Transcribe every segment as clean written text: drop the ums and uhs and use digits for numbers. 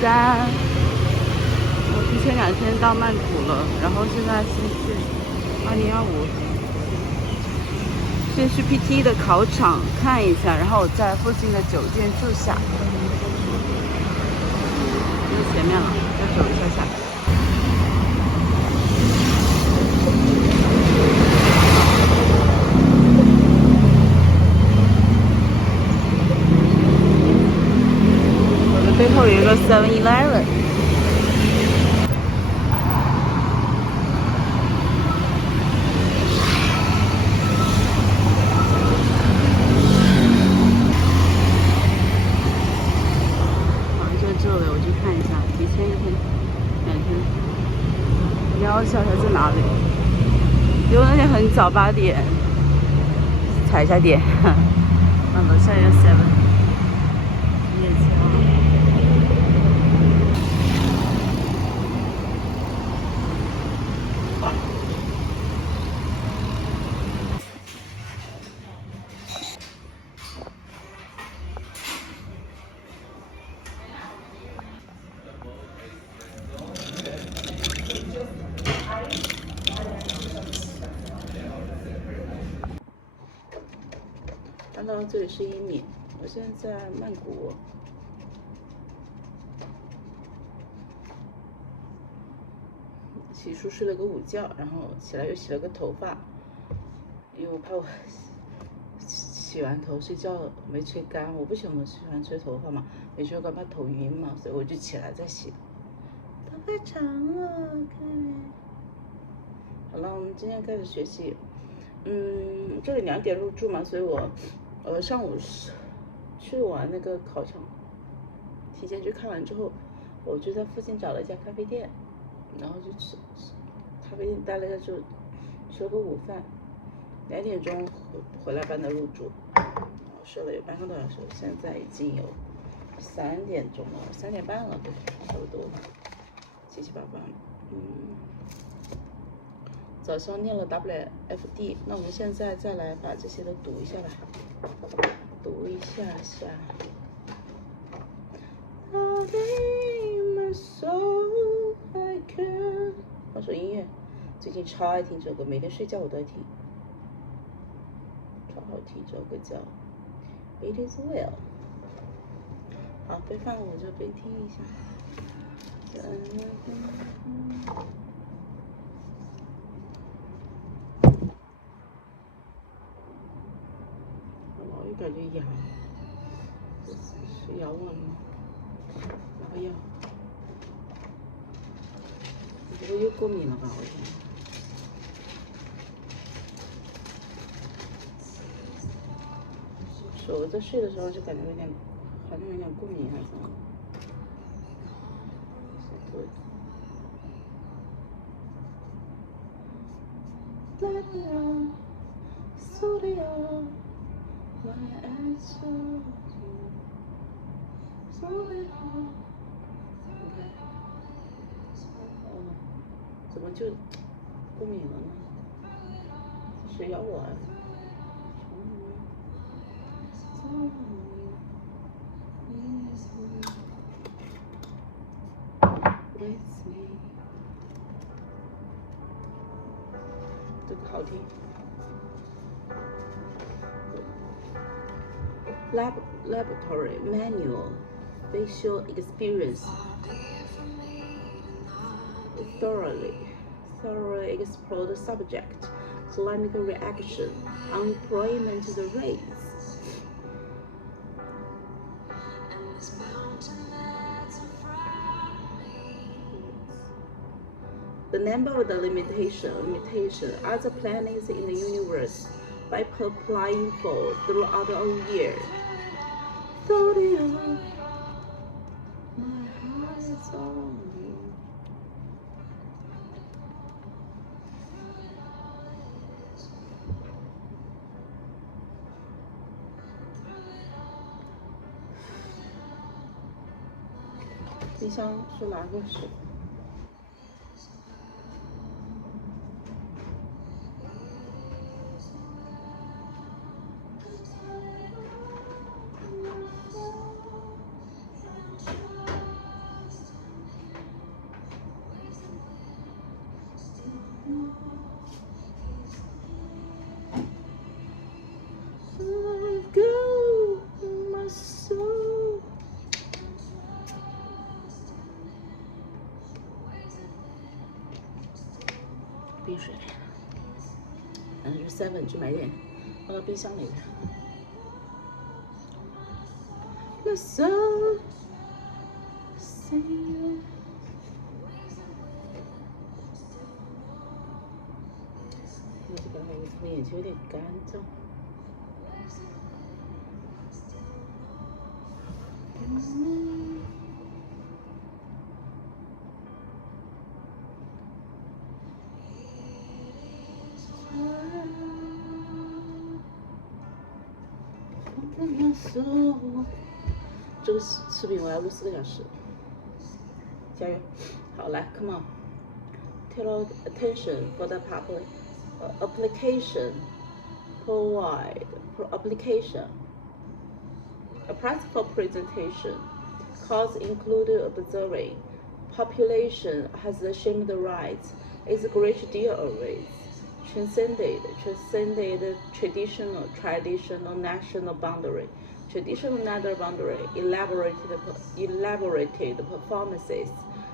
3，我提前2天到曼谷了，然后现在先去2025，先去 PTE 的考场看一下，然后我在附近的酒店住下。在前面了，再走一下下。我的背后有一个 7-Eleven。这里我去看一下，提前1天、2天。瞄一下它在哪里？因为那天很早8点，踩一下点。楼下有 7。夜宵。Hello， 这里是1米，我现在在曼谷。洗漱睡了个午觉，然后起来又洗了个头发，因为我怕我洗完头睡觉没吹干，我不喜欢吹头发嘛，没吹干怕头晕嘛，所以我就起来再洗。头发长了，看没？好了，我们今天开始学习。这里2点入住嘛，所以我上午去完那个考场，提前去看完之后，我就在附近找了一家咖啡店，然后就吃咖啡店待了一下，就吃了个午饭。2点钟回来班的入住，我睡了有半个多小时，现在已经有3点钟了，3点半了，对，差不多，七七八八。早上念了 WFD， 那我们现在再来把这些都读一下吧，读一下下。放首音乐，最近超爱听这首歌，每天睡觉我都爱听，超好听，这首歌叫 It Is Well。好，背放我就背听一下。我又感觉痒，是咬我了吗？拿个药。你这个又过敏了吧？我天。手在睡的时候就感觉有点，好像有点过敏还是怎么？怎么就过敏了呢？谁咬我啊？这个好听。Laboratory manual, facial experience. Thoroughly explore the subject, clinical reaction, unemployment rates. The number of the limitation, other planets in the universe by applying for throughout the whole year. My heart is on you.冰箱是哪个水？水。然后去 7去买点，放到冰箱里面。Let's all sing。我这个眼睛有点干燥。这个视频我要录4个小时，加油！好，来 ，come on， tell attention for the public application provide application a practical presentation. Cause include observing population has assumed rights is a great deal of rights. Transcended traditional national boundary. Traditional national boundary elaborated performances.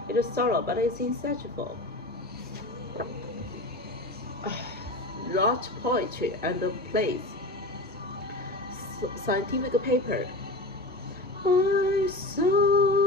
It is thorough, but it's insatiable. Wrote poetry and plays. Scientific paper. My soul.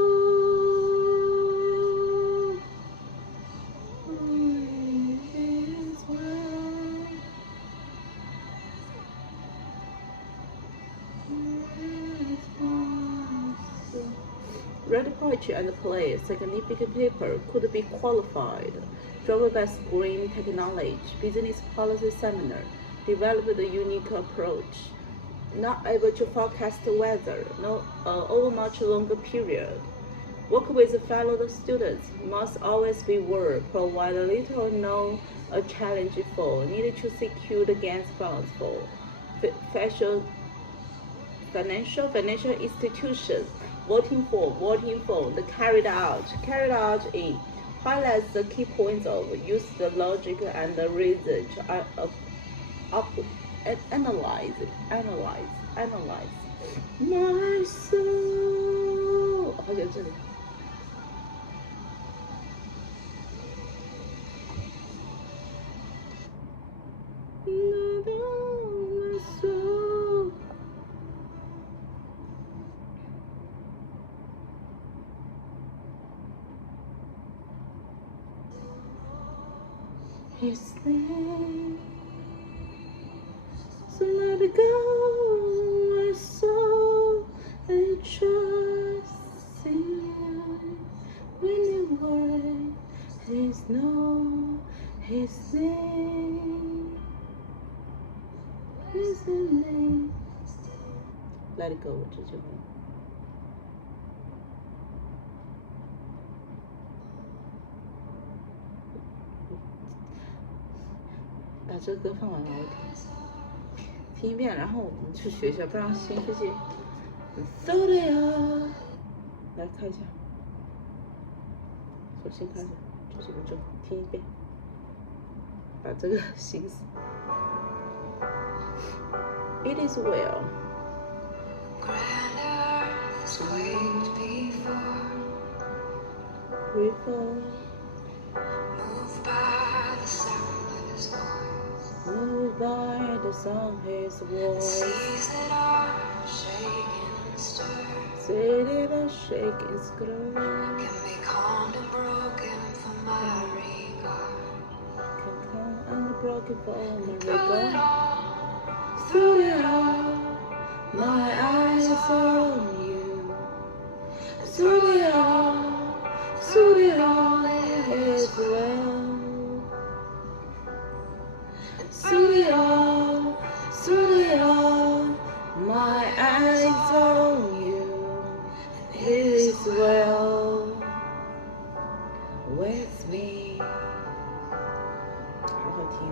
Read poetry and play, significant paper could be qualified. Driven by green technology, business policy seminar, developed a unique approach. Not able to forecast the weather, over much longer period. Work with fellow students must always be work, provide little or no a challenge for, needed to secure against funds for financial institution, voting for, the carried out in, highlights the key points of use the logic and the research, analyze. My soul， 好喜欢这里。His name, so let it go, my soul, and trust in you. When you word, his name, his name. Let it go， 这句话。把这个歌放完了，我听一遍，然后我们去学一下，不然新世界。So they are， 来看一下，首先看一下这几个字，听一遍，把这个心思。It is well. Before. Moved by the sound of his voice. Seas that are shaking and stirred. Say that are shaking, stirred. Can be calmed and broken for my regard. Can calm and broken for my regard. Through it all, my eyes are on you. Through it all, it is well. Through it all, my eyes on you. It is well with me. 好好听啊。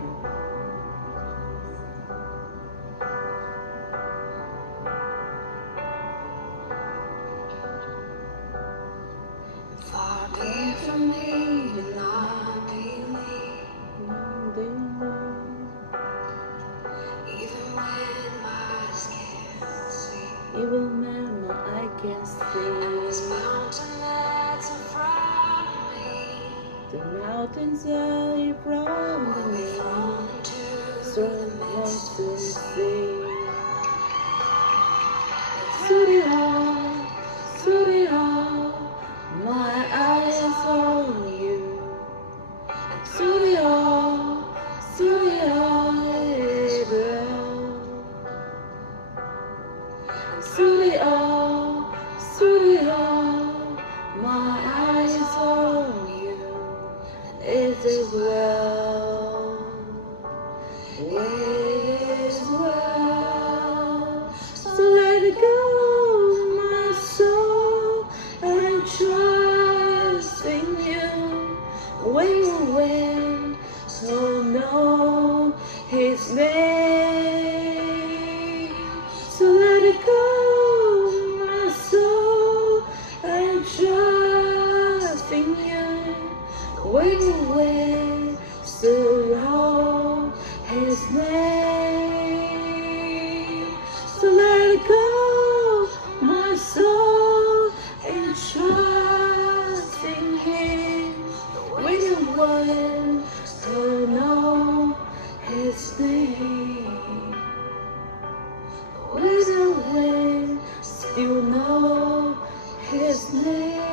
Far be from me to not believe. Even when my eyes can't see. Even when my eye can't see. And this mountain that's in front of me. The mountains are from the me, so wants to see. Studio, my eyes on you. Studio, my eyes on you. It is well, it is well. So let it go, my soul, and trust in you. When so know His name. So let it go, my soul, and trust in you. When so know His name. So let it go, my soul, and trust in Him. When to know His name. When still know His name.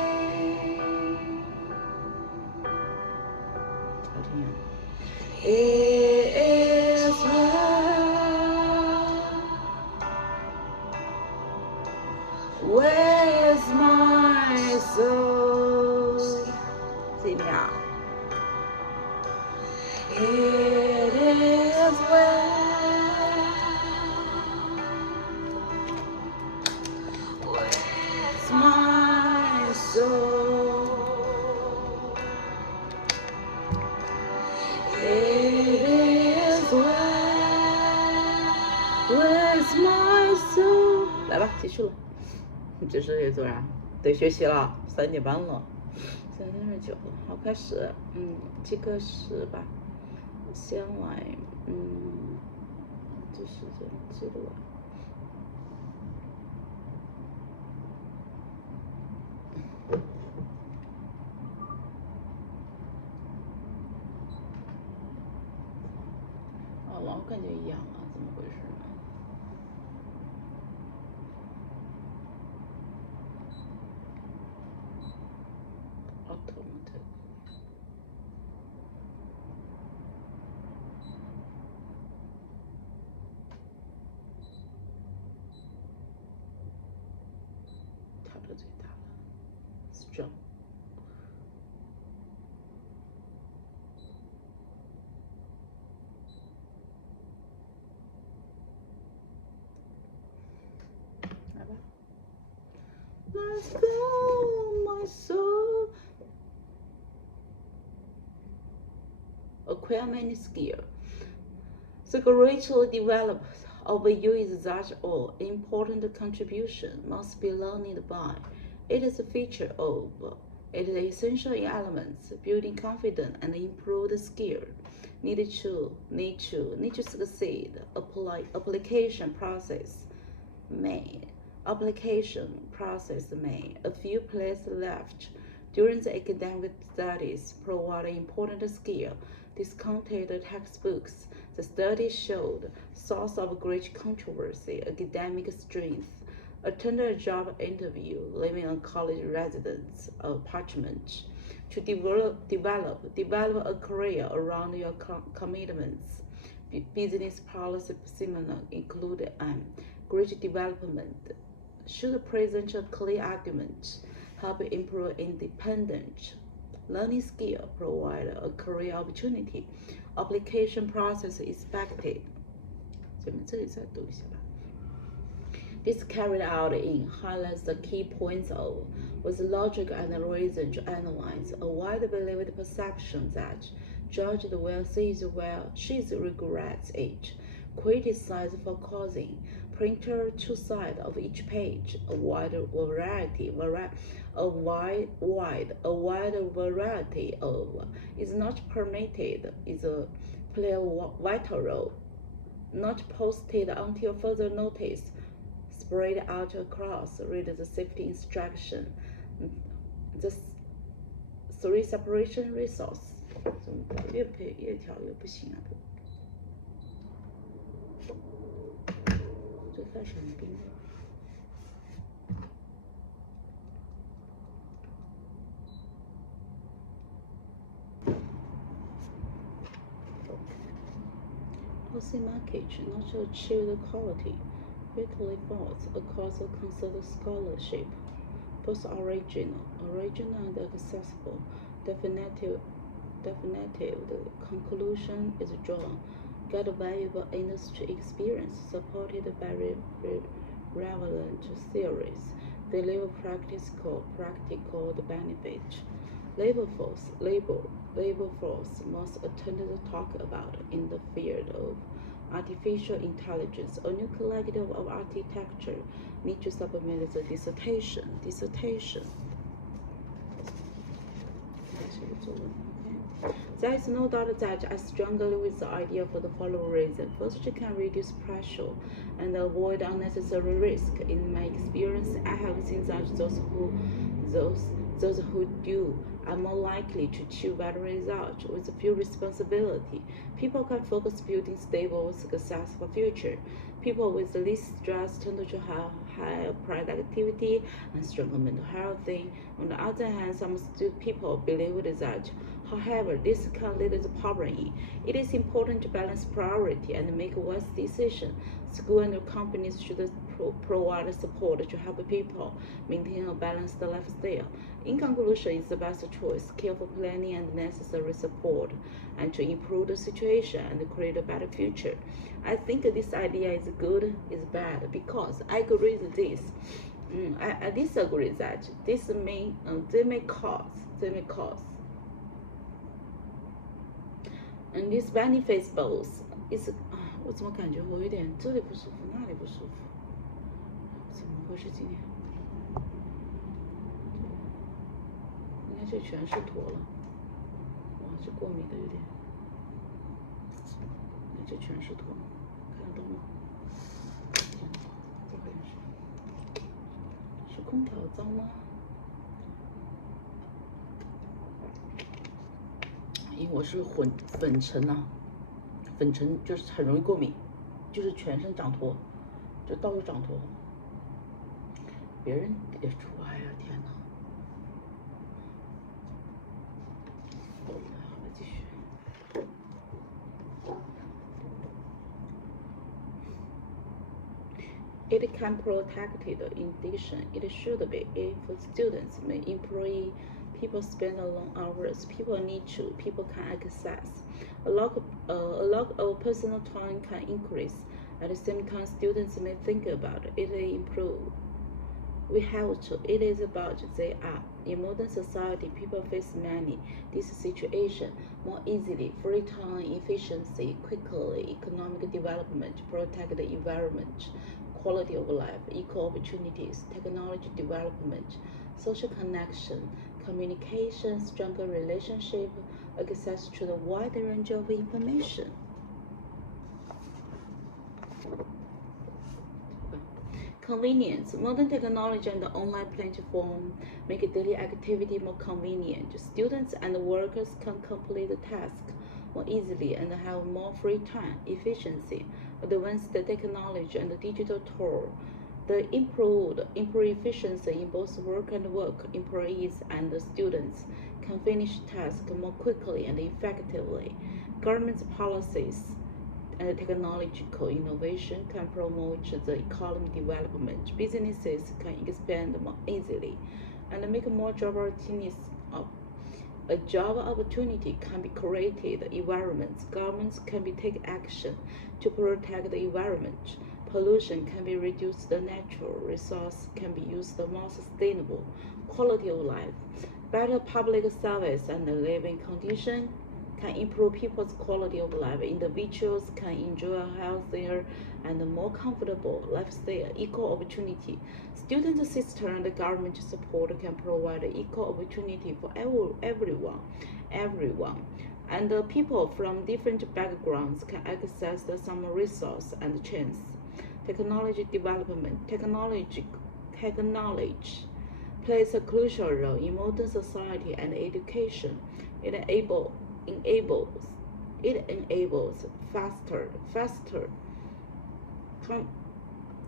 It is well. Where's my soul? Sing out. It is well. Where's my soul? It is well. Where's my soul? 来吧，结束了。这是也做啥？得学习了，3点半了，3:29了。好，开始。这个是吧？先来，就是这样记录。老感觉痒啊，怎么回事呢？Automatic。调到最大了 ，Strong。来吧。Let's go, my soul. Acquire many skills. The greater development of you is that all important contribution must be learned by. It is a feature of. It is essential elements building confidence and improved skill. Need to succeed. Application process made. A few places left. During the academic studies provide important skill. Discounted textbooks. The study showed source of great controversy, academic strength. Attend a job interview, living a college residence apartment. To develop a career around your commitments. Business policy seminar include great development. Should present a clear argument, help improve independent. Learning skill provide a career opportunity. Application process expected. This carried out in highlights the key points of with logic and reason to analyze a wide believed perception that judged well sees well she regrets it. Criticize for causing printer two sides of each page, a wide variety of is not permitted, is a play a vital role, not posted until further notice, spread out across, read the safety instruction. The Three separation resource， 怎么搞？越配越调越不行啊！最开始很冰的。Policy market not to achieve the quality quickly falls across a considered scholarship. Both original and accessible, definitive the conclusion is drawn. Get valuable industry experience supported by relevant theories. Deliver practical benefit. Labor force must attend to talk about in the field of artificial intelligence. A new collective of architecture need to submit the dissertation. There is no doubt that I struggle with the idea for the following reason. First, it can reduce pressure and avoid unnecessary risk. In my experience, I have seen that those who do are more likely to achieve better results with few responsibility. People can focus building stable, successful future. People with least stress tend to have higher productivity and stronger mental health. On the other hand, some people believe that, however, this can lead to problem. It is important to balance priority and make wise decision. School and companies should provide support to help people maintain a balanced lifestyle. In conclusion, it's the best choice, careful planning and necessary support, and to improve the situation and create a better future. I think this idea is good, is bad, because I agree with this. I disagree that this they may cause. And this benefits both. It's 我怎么感觉我有点这里不舒服，那里不舒服？怎么回事？今天应该这全是坨了。哇，这过敏的有点，这全是坨，看得到吗？这边是空调脏吗？因为我是粉尘啊，粉尘就是很容易过敏，就是全身长坨，就到处长坨。别人也出，哎呀天哪！好了，继续。It can protect it. In addition, it should be if students may employ people spend long hours. People can access. A lot of personal time can increase. At the same time, students may think about it improve. We have to. It is about they are. In modern society, people face many this situation more easily. Free time, efficiency, quickly, economic development, protect the environment, quality of life, equal opportunities, technology development, social connection, communication, stronger relationship, access to the wide range of information. Convenience. Modern technology and the online platform make daily activity more convenient. Students and workers can complete the task more easily and have more free time. Efficiency. Advanced technology and digital tool. The improved efficiency in both work and work. Employees and students can finish tasks more quickly and effectively. Government policies and technological innovation can promote the economic development. Businesses can expand more easily and make more job opportunities. A job opportunity can be created. Environments. Governments can take action to protect the environment. Pollution can be reduced. The natural resource can be used more sustainable. Quality of life. Better public service and living conditions can improve people's quality of life. Individuals can enjoy a healthier and more comfortable lifestyle. Equal opportunity. Student system and government support can provide equal opportunity for everyone. And people from different backgrounds can access some resource and chance. Technology development. plays a crucial role in modern society and education. It enables faster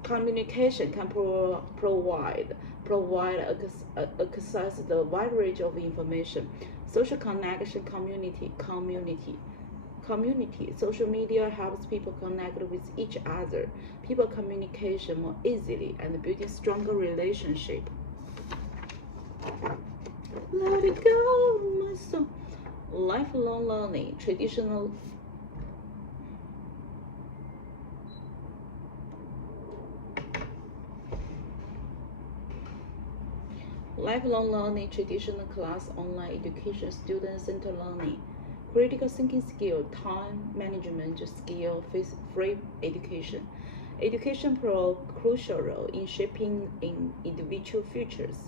communication, can provide access to the wide range of information, social connection, community. Social media helps people connect with each other, people communication more easily, and building stronger relationship. Let it go, my soul. Lifelong learning, traditional lifelong learning, traditional class, online education, student-centered learning, critical thinking skill, time management skill, free education. Education plays a crucial role in shaping individual futures.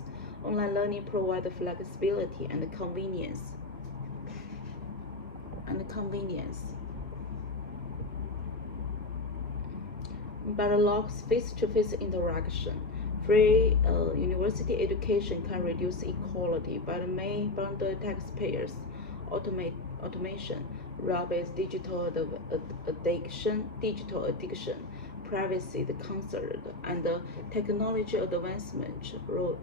Online learning provides flexibility and convenience. But lacks face-to-face interaction. Free university education can reduce inequality, but may burden taxpayers. Automation, rapid digital addiction, privacy concern, and technology advancement.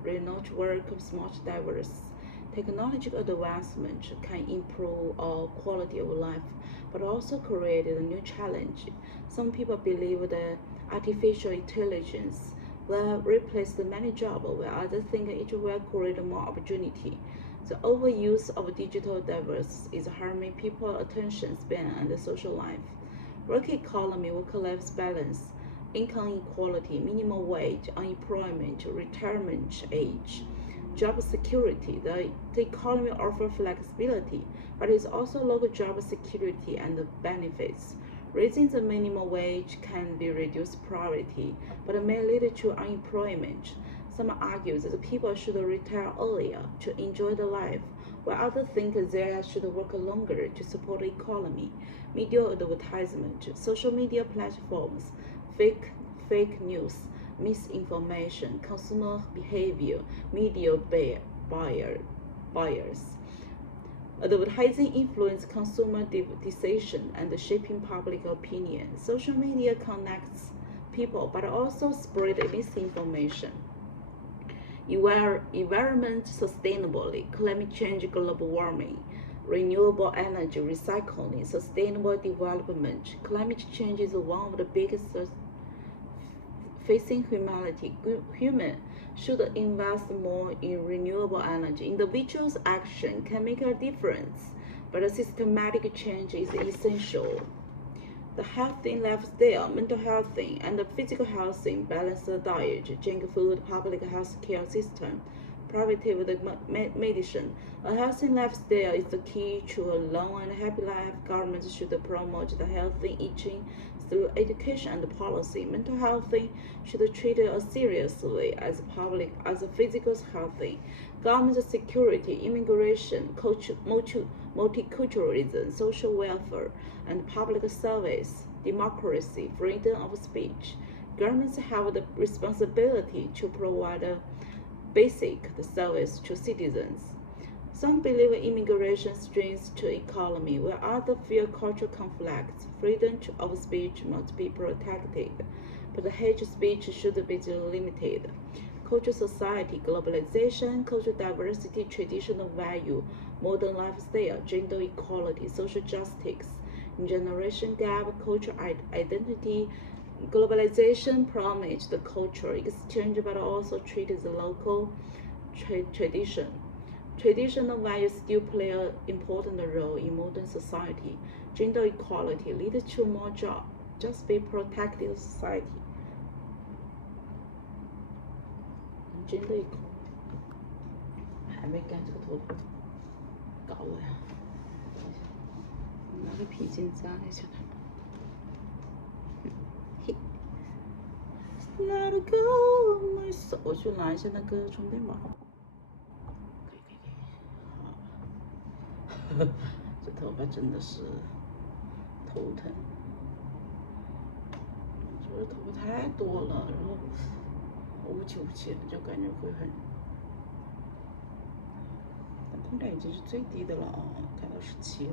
Remote work is much diverse. Technological advancement can improve our quality of life, but also create a new challenge. Some people believe that artificial intelligence will replace the many jobs, while others think it will create more opportunity. The overuse of digital devices is harming people's attention span and social life. Work economy, work-life balance, income inequality, minimum wage, unemployment, retirement age, job security. The economy offers flexibility, but it also local job security and benefits. Raising the minimum wage can be reduced poverty, but may lead to unemployment. Some argue that people should retire earlier to enjoy the life, while others think they should work longer to support the economy. Media advertisement, social media platforms, fake news, misinformation, consumer behavior, media buyers. Advertising influence consumer decision and shaping public opinion. Social media connects people but also spread misinformation. Environment sustainability, climate change, global warming, renewable energy, recycling, sustainable development. Climate change is one of the biggest facing humanity. Humans should invest more in renewable energy. Individuals' action can make a difference, but a systematic change is essential. The healthy lifestyle, mental health, and the physical health, balanced diet, junk food, public health care system, preventative medicine. A healthy lifestyle is the key to a long and happy life. Governments should promote the healthy eating through education and policy. Mental health should treat it as seriously as physical health. Government security, immigration, multiculturalism, social welfare, and public service, democracy, freedom of speech. Governments have the responsibility to provide a basic service to citizens. Some believe immigration strains to economy, while others fear cultural conflicts. Freedom of speech must be protected, but hate speech should be limited. Cultural society, globalization, cultural diversity, traditional value, modern lifestyle, gender equality, social justice, generation gap, cultural identity. Globalization promotes the cultural exchange but also treats the local tradition. Traditional values still play an important role in modern society. Gender equality leads to more jobs. Just be protected society. Gender equality 还没干这个头发，搞了呀！拿个皮筋扎一下。Let it go, my soul。我去拿一下那个充电宝。可以。这头发真的是头疼。觉得头发太多了，然后乌漆乌漆的，就感觉会很空调已经是最低的了啊，看到17了。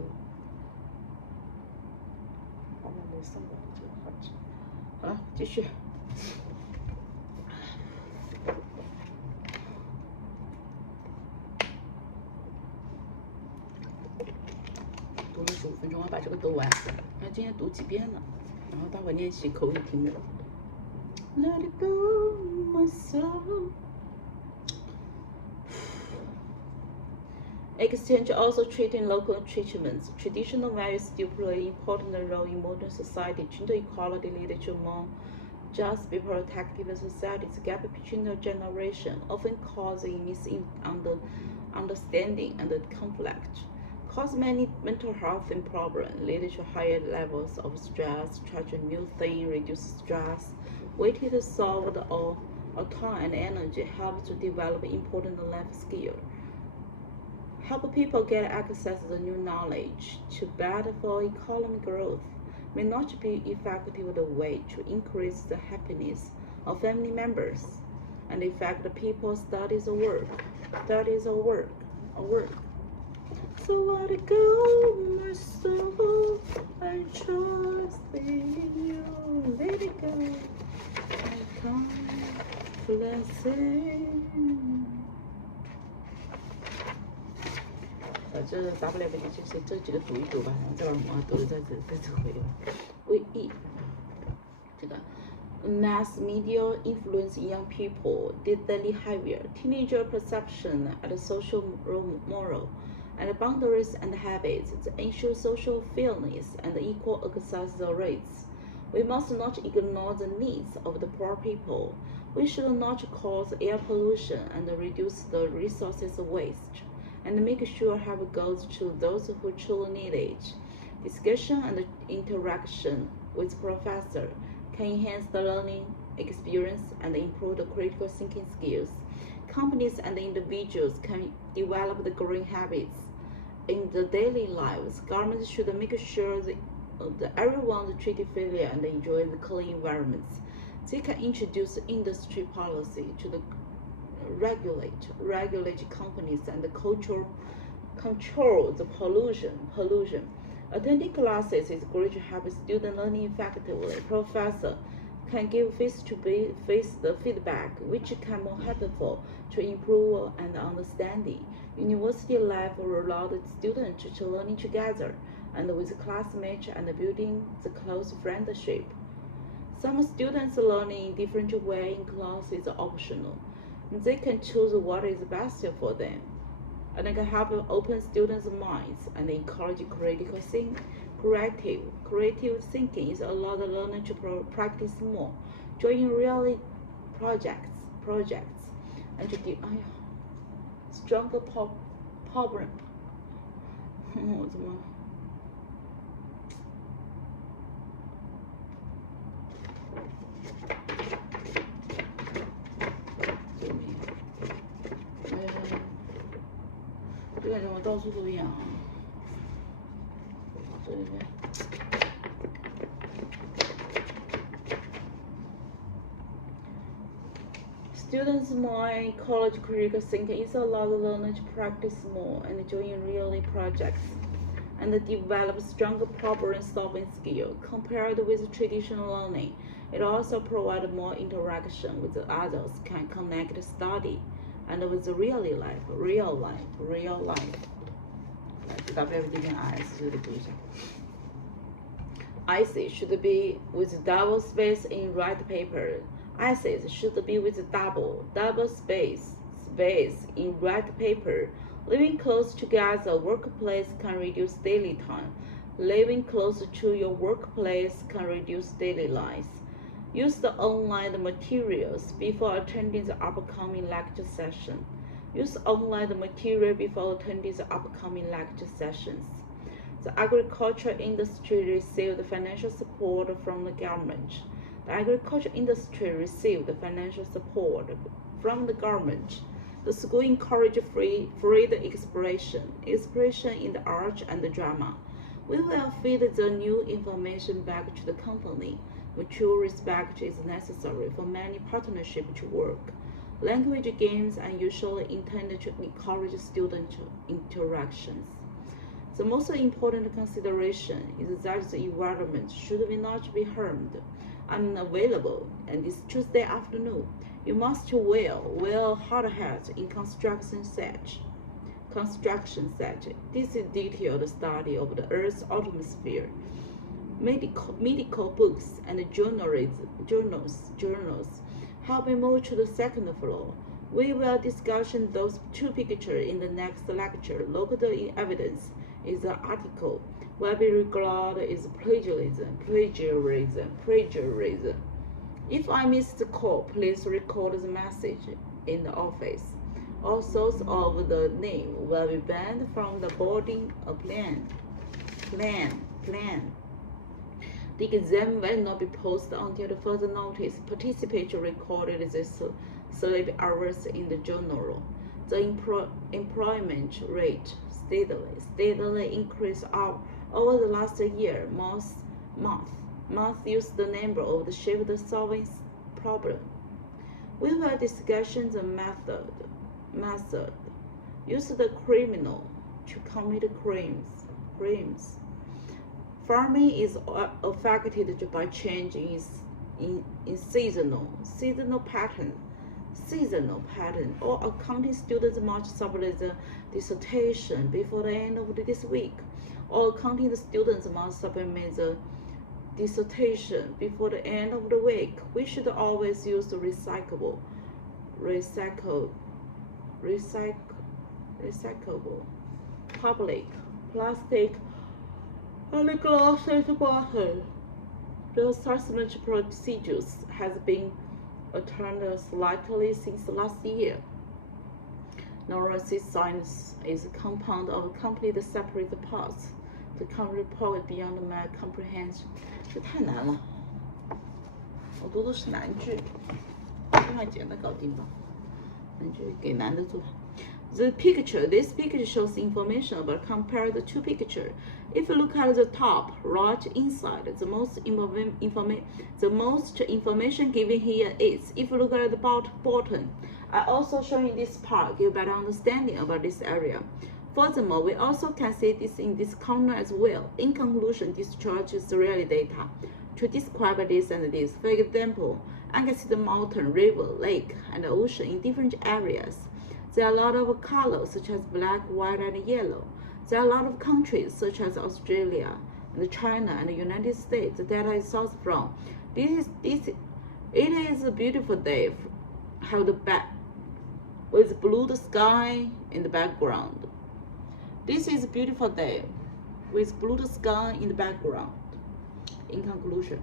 好像没上过这个话题。好了，继续。读了15分钟，要把这个读完。那今天读几遍了？然后待会练习口语题目。Let it go, my soul. Exchange also treating local treatments. Traditional values still play an important role in modern society. Gender equality leads to more just be protective societies. Gap between the generation often causing misunderstanding and conflict. Cause many mental health problems, lead to higher levels of stress. Try a new thing, reduce stress. Waited solved all time and energy helps to develop important life skills. Help people get access to new knowledge to better for economic growth may not be effective the way to increase the happiness of family members and affect people's studies or work. So let it go, my soul, I trust in you. Let it go, I come blessing. 这大不了就这几个读一读吧，然后再把读的再回了。为意，这个 mass media influence young people, their daily behavior, teenager perception, and social moral, and boundaries and habits to ensure social fairness and equal access rates. We must not ignore the needs of the poor people. We should not cause air pollution and reduce the resources waste, and make sure help goes to those who truly need it. Discussion and interaction with professors can enhance the learning experience and improve the critical thinking skills. Companies and individuals can develop the green habits in the daily lives. Governments should make sure that everyone is treated fairly and enjoy the clean environments. They can introduce industry policy to the regulate companies and control the pollution. Attending classes is great to help students learning effectively. Professor can give face-to-face the feedback, which can more helpful to improve and understanding. University life will allow the students to learning together and with classmates and building the close friendship. Some students learning in different way in class is optional. They can choose what is best for them, and it can help open students' minds and encourage critical thinking. Creative thinking is allow the learner to practice more, join really projects, and to give stronger problem. 我怎么？这个怎么到处都一样啊？这里面。Students' mind college critical thinking is allow the learner to practice more and join real projects and develop stronger problem-solving skills compared with traditional learning. It also provides more interaction with others, can connect study and with real life. Essays should be with double space in right paper. Essays should be with double space in right paper. Living close together workplace can reduce daily time. Living close to your workplace can reduce daily life. Use the online materials before attending the upcoming lecture session. Use online material before attending the upcoming lecture sessions. The agriculture industry received financial support from the government. The agriculture industry received financial support from the government. The school encouraged free expression in the art and the drama. We will feed the new information back to the company. Mutual respect is necessary for many partnerships to work. Language games are usually intended to encourage student interactions. The most important consideration is that the environment should not be harmed. I'm available, and this Tuesday afternoon, you must wear a hard hat in construction set. This is detailed study of the Earth's atmosphere. Medical books and journals have been moved to the second floor. We will discuss those two pictures in the next lecture. Local evidence is the article will be regarded as plagiarism. If I miss the call, please record the message in the office. All sorts of the name will be banned from the boarding plan. The exam will not be posted until the further notice. Participants recorded the sleep hours in the journal. The employment rate steadily increased over the last year. Month used the number of the shift solving problem. We will discuss the method. Use the criminal to commit crimes. Farming is affected by change in seasonal pattern. All accounting students must submit the dissertation before the end of this week. All accounting students must submit the dissertation before the end of the week. We should always use the recyclable public plastic and glass bottle. The assessment procedures has been altered slightly since last year. Neurosis science is a compound of complete separate parts. The report beyond my comprehension. 这太难了，我读的是难句，这还简单搞定吧？难句给难的做。This picture shows information about compare the two pictures. If you look at the top right inside, the most information given here is. If you look at the bottom, I also showing this part give better understanding about this area. Furthermore, we also can see this in this corner as well. In conclusion, this chart is real data to describe this and this. For example, I can see the mountain, river, lake, and ocean in different areas. There are a lot of colors such as black, white, and yellow. There are a lot of countries such as Australia and China and the United States. The data is sourced from. It is a beautiful day. How the back with blue sky in the background. This is a beautiful day with blue sky in the background. In conclusion,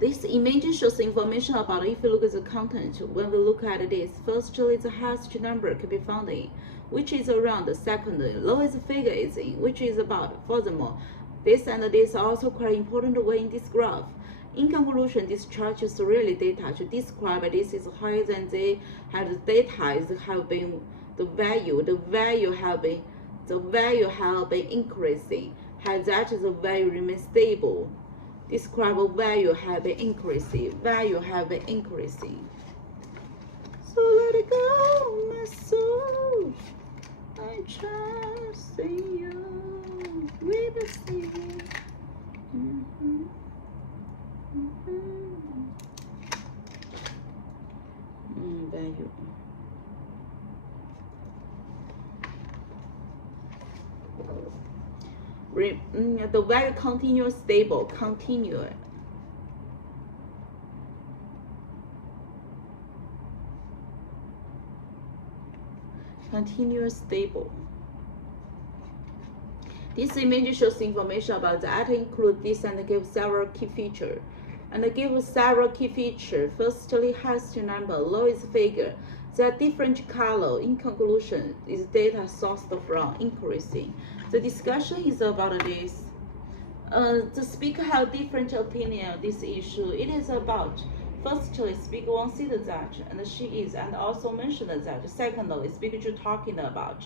this image shows information about if you look at the content. When we look at this, firstly, the highest number can be found in, which is around. Secondly, lowest figure is in, which is about. Furthermore, this and this are also quite important way in this graph. In conclusion, this chart is really data to describe this is higher than they have the data have been the value have been increasing. Has that the value remain stable? Describe value have been increasing. Value have been increasing. So let it go, my soul. I trust in you. With the sea. Value. The value continuous stable. Continuous stable. This image shows information about that include this and give several key features. Firstly, highest number, lowest figure. There are different color. In conclusion, is data sourced from increasing. The discussion is about this. The speaker have different opinion on this issue. It is about, firstly, speaker one see that, and she is, and also mentioned that. Secondly, speaker two talking about.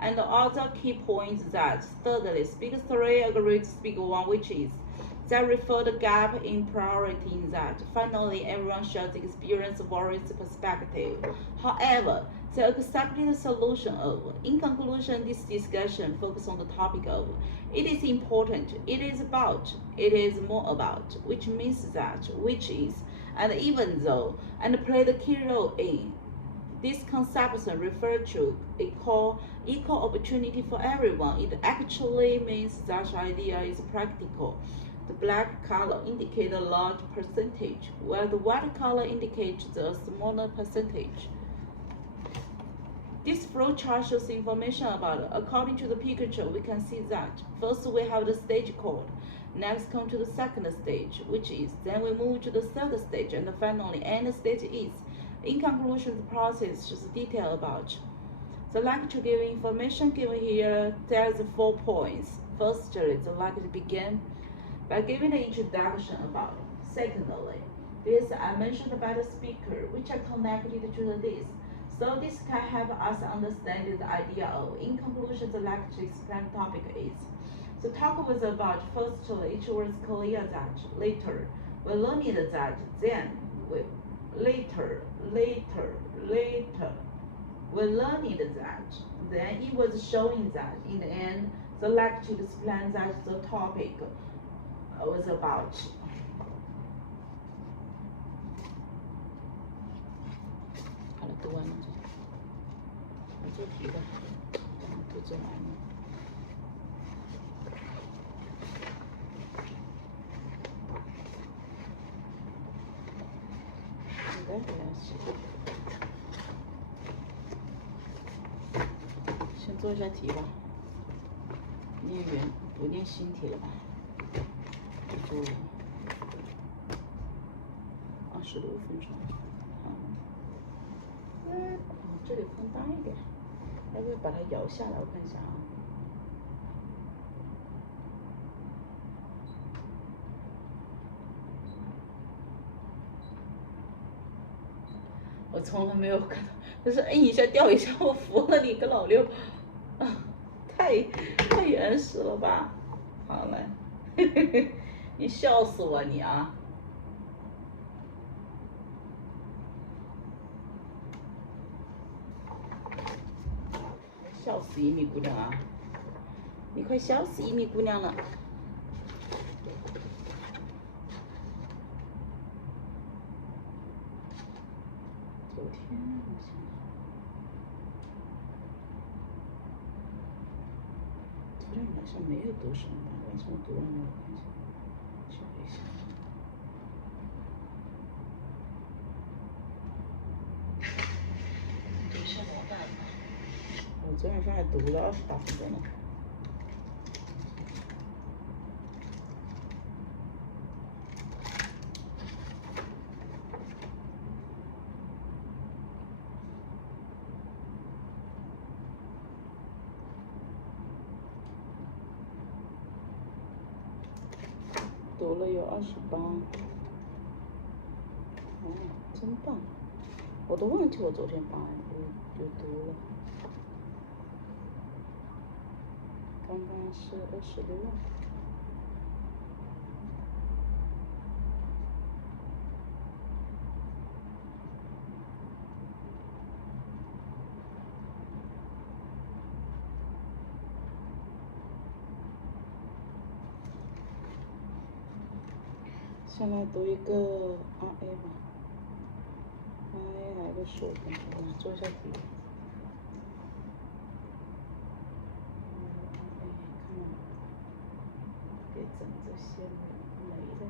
And other key points that. Thirdly, speaker three agreed to speaker one, which is. that refer the gap in priority in that. Finally, everyone should experience various perspective. However, the accepted solution of, in conclusion, this discussion focus on the topic of, it is important, it is about, it is more about, which means that, which is, and even though, and play the key role in. This conception refers to equal opportunity for everyone. It actually means that idea is practical. The black color indicates a large percentage, while the white color indicates a smaller percentage. This flowchart shows information about it. According to the picture, we can see that first we have the stage code, next come to the second stage, which is, then we move to the third stage, and finally end stage is. In conclusion, the process is detailed about. The lecture given information given here, there's 4 points. Firstly, the lecture begin by giving an introduction about it. Secondly, this I mentioned by the speaker, which are connected to this. So this can help us understand the idea of. In conclusion, the lecture explained topic is. The talk was about firstly, it was clear that later, we learned that then, we later, we learned that, then it was showing that in the end, the lecture explained that the topic was about.好了，读完了这，我做题吧，都做完了。先做一下题吧，念原不念新题了吧？就25分钟。这里放大一点，要不要把它摇下来？我看一下啊。我从来没有看到，就是摁一下掉一下，我服了你个老六，太原始了吧？好嘞，你笑死我你啊！笑死一米姑娘啊！你快笑死一米姑娘了！昨天我想想，昨天晚上没有读什么吧？晚上我读了没有？我看一下，瞧一下。读一下模板吧。我昨天晚上还读了28分钟呢。读了有28，真棒！我都忘记我昨天8有读了，刚刚是26。先来读一个 RA 吧 ，RA 来个15分钟，做一下题。看，别整这些没的。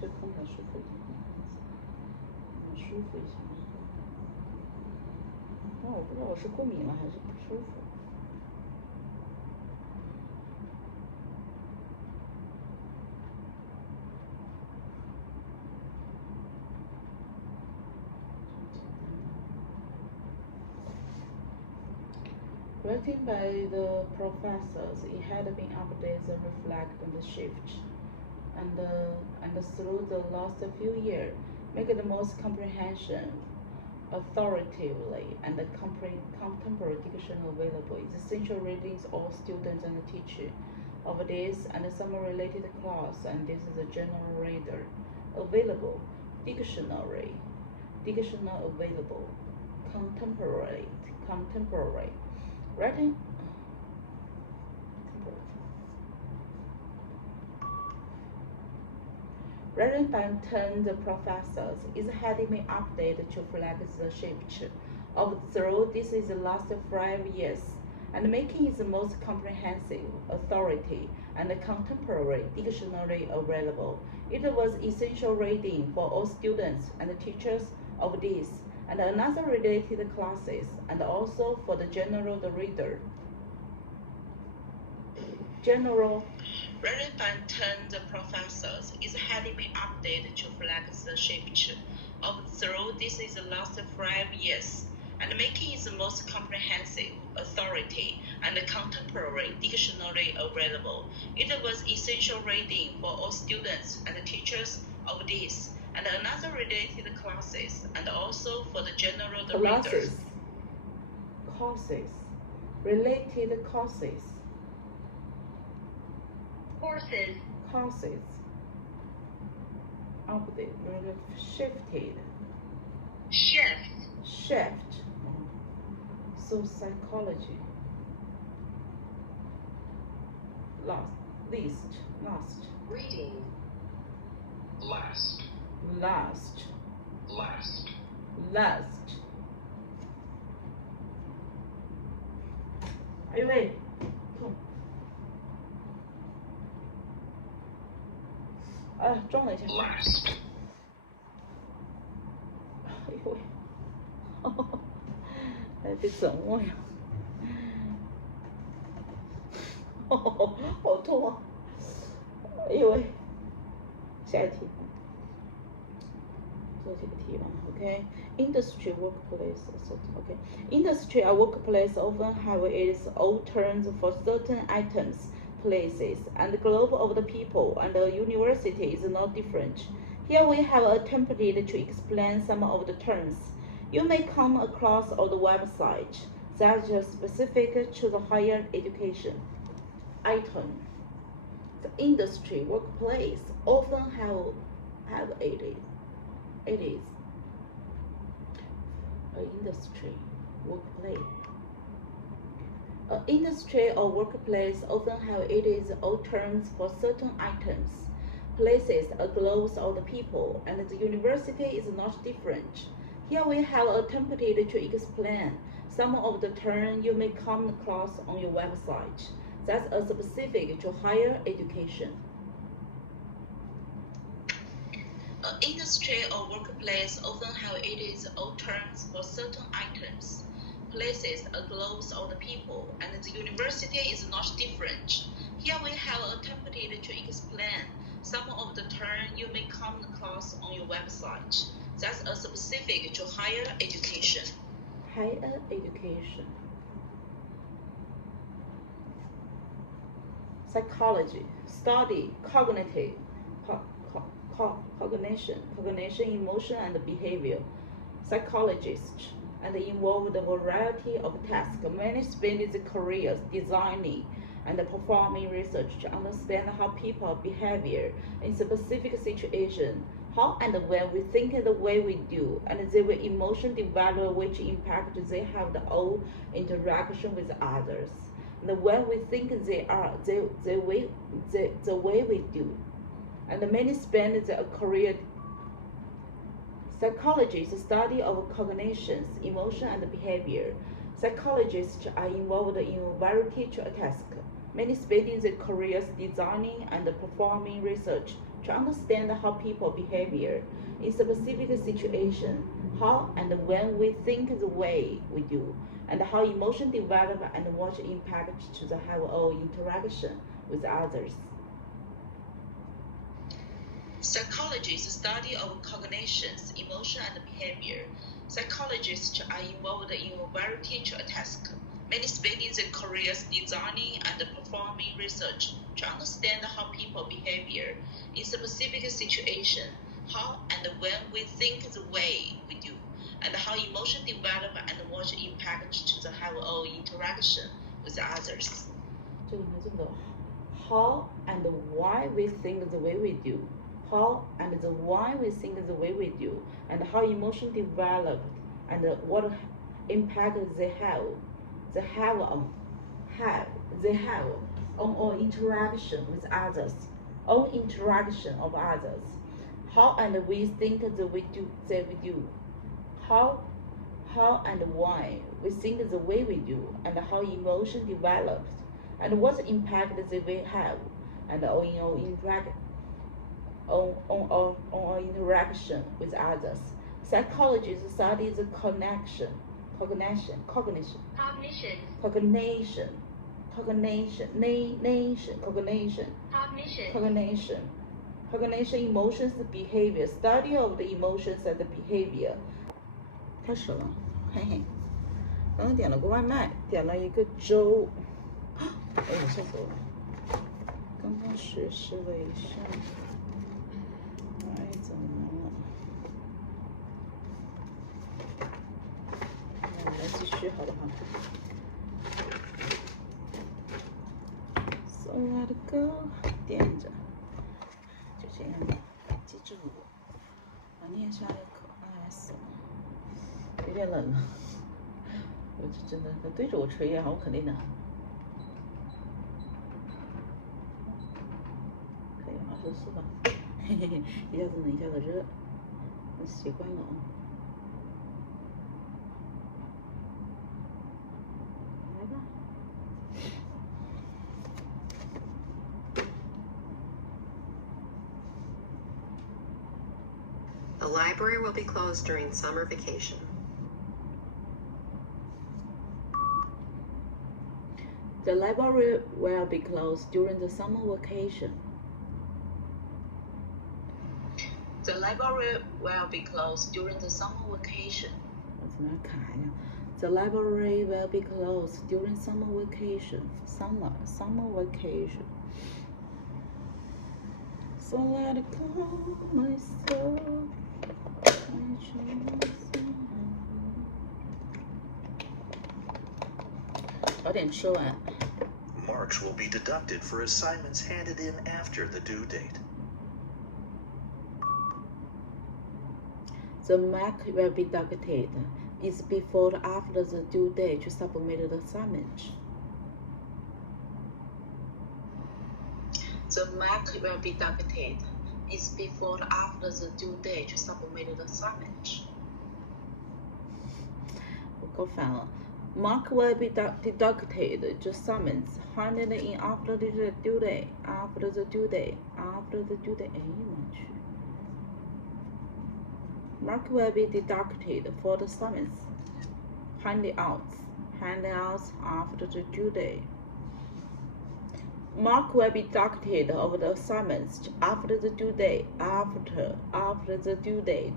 这空调舒服一点，舒服一下。但我不知道我是过敏了还是不舒服。Written by the professors, it had been updated and reflect on the shift and through the last few years, make the most comprehensive, authoritatively, and contemporary dictionary available. It's essential readings all students and teachers of this and some related class, and this is a general reader available. Dictionary available. Contemporary writing. Written by 10 professors is heavily updated to reflect the shift of through this is the last 5 years, and making it the most comprehensive, authority, and contemporary dictionary available. It was essential reading for all students and teachers of this and another related classes, and also for the general reader. Written by 10 professors is heavily updated to reflect the shift of through this is the last 5 years, and making it the most comprehensive, authority, and contemporary dictionary available. It was essential reading for all students and teachers of this and another related classes, and also for the general readers. Related courses. Update, shifted. Shift. So psychology. Last. Reading. Last.哎呦喂，痛！哎，撞了一下。哎呦喂，哎，别整我呀！好痛啊！哎呦喂，下一题，做几个题吧。Okay, industry workplace. Okay, industry or workplace often have its own terms for certain items, places, and the globe of the people, and the university is not different. Here we have attempted to explain some of the terms you may come across on the website that are specific to the higher education. Item. The industry workplace often have it is an industry workplace. An industry or workplace often have its own terms for certain items, places, or groups of the people, and the university is not different. Here we have attempted to explain some of the terms you may come across on your website that are specific to higher education. An industry or workplace often have its own terms for certain items, places, or groups of the people, and the university is not different. Here we have attempted to explain some of the terms you may come across on your website that are specific to higher education. Higher education. Psychology, study, cognition, emotion, and behavior. Psychologists and involve a variety of tasks. Many spend their careers designing and performing research to understand how people behave in specific situations, how and when we think the way we do, and their emotion develop which impact they have the own interaction with others. And when we think they are the way we do, and many spend their career. Psychologists study of cognition, emotion, and behavior. Psychologists are involved in a variety of tasks. Many spend their careers designing and performing research to understand how people behave in specific situations, how and when we think the way we do, and how emotions develop and what impact to the have our interaction with others. Psychologists study of cognition, emotion, and behavior. Psychologists are involved in a variety of tasks. Many spending their careers designing and performing research to understand how people behavior in specific situation, how and when we think the way we do, and how emotion develop and what impact to the have of interaction with others. 这里面这个 how and why we think the way we do, how and the why we think the way we do, and how emotion develop and what impact they have on our interaction with others, on interaction of others. How and we think that we do. How and why we think the way we do, and how emotion develops, and what impact they will have, and on our interaction with others. Psychologists study the cognition, emotions, behavior, study of the emotions and the behavior. 开始了，嘿嘿。刚刚点了个外卖，点了一个粥。哎呀，吓死我了！刚刚学习了一下，哎，怎么了？那我们来继续，好不好？So let it go， 点着，就这样吧，记住我。我念下一口，哎死了，有点冷了。我这真的，对着我吹也好，我肯定的。可以24吧，嘿嘿嘿，一下子冷，一下子热，我习惯了啊。来吧。The library will be closed during summer vacation. The library will be closed during the summer vacation. The library will be closed during the summer vacation. 我怎么卡呀？ The library will be closed during summer vacation. Summer vacation. So let it go, my soul. 早点吃完。 Marks will be deducted for assignments handed in after the due date. The mark will be deducted is before or after the due date to submit the assignment. The mark will be deducted is before or after the due date to submit the assignment. 我搞反了。 Mark will be deducted to summons handed in after the due date. After the due date. 哎呀我去。Mark will be deducted for the summons handouts after the due date. Mark will be deducted of the summons after the due date. After the due date.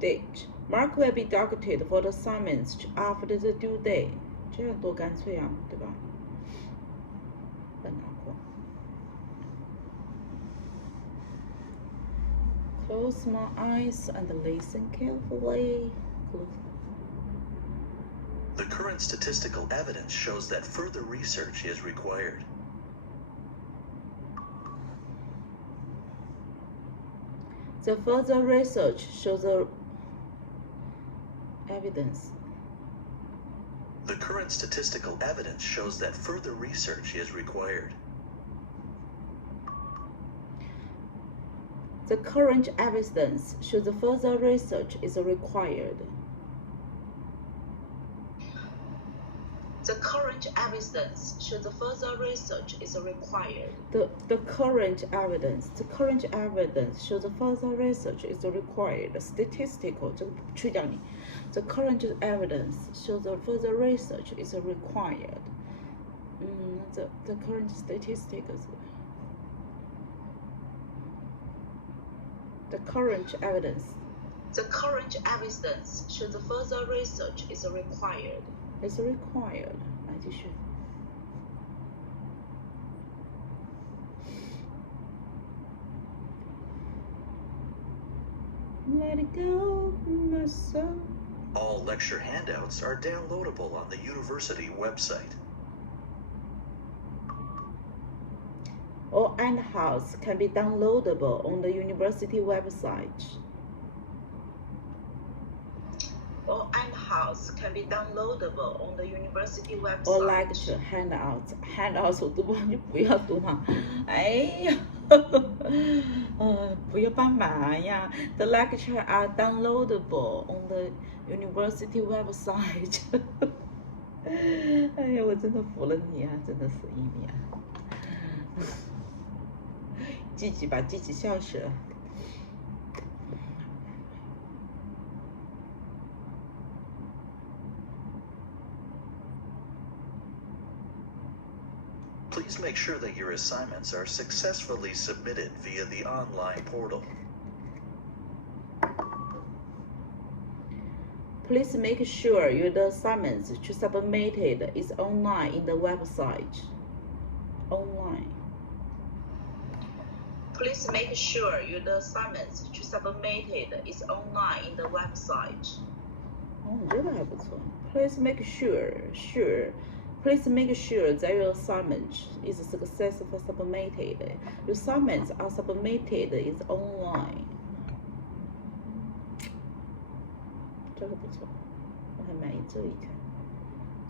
Date. Mark will be deducted for the summons after the due date. 这样多干脆啊，对吧？很难过。Close my eyes and listen carefully. The current statistical evidence shows that further research is required. The further research shows the evidence. The current statistical evidence shows that further research is required. The current evidence shows the further research is required. The current evidence shows the further research is required. The current evidence shows the further research is required. Statistical 这个去掉你。The current evidence shows the further research is required. The current statistics. The current evidence The current evidence shows further research is required. Is required. 来继续。Let it go, my soul. All lecture handouts are downloadable on the university website. All handouts can be downloadable on the university website. All handouts can be downloadable on the university website. All lecture handouts 我读不完就不要读嘛。哎呀，不要帮忙呀。The lecture are downloadable on the university website. 哎呀，我真的服了你啊，真的是一米啊。季季把季季笑死了。Please make sure that your assignments are successfully submitted via the online portal. Please make sure your assignments to submitted is online in the website. Online. Please make sure your assignments to submitted is online in the website. 哦，这个还不错。Please make sure. Please make sure that your assignment is successfully submitted. Your assignments are submitted is online. 这个不错，我还满意这一条。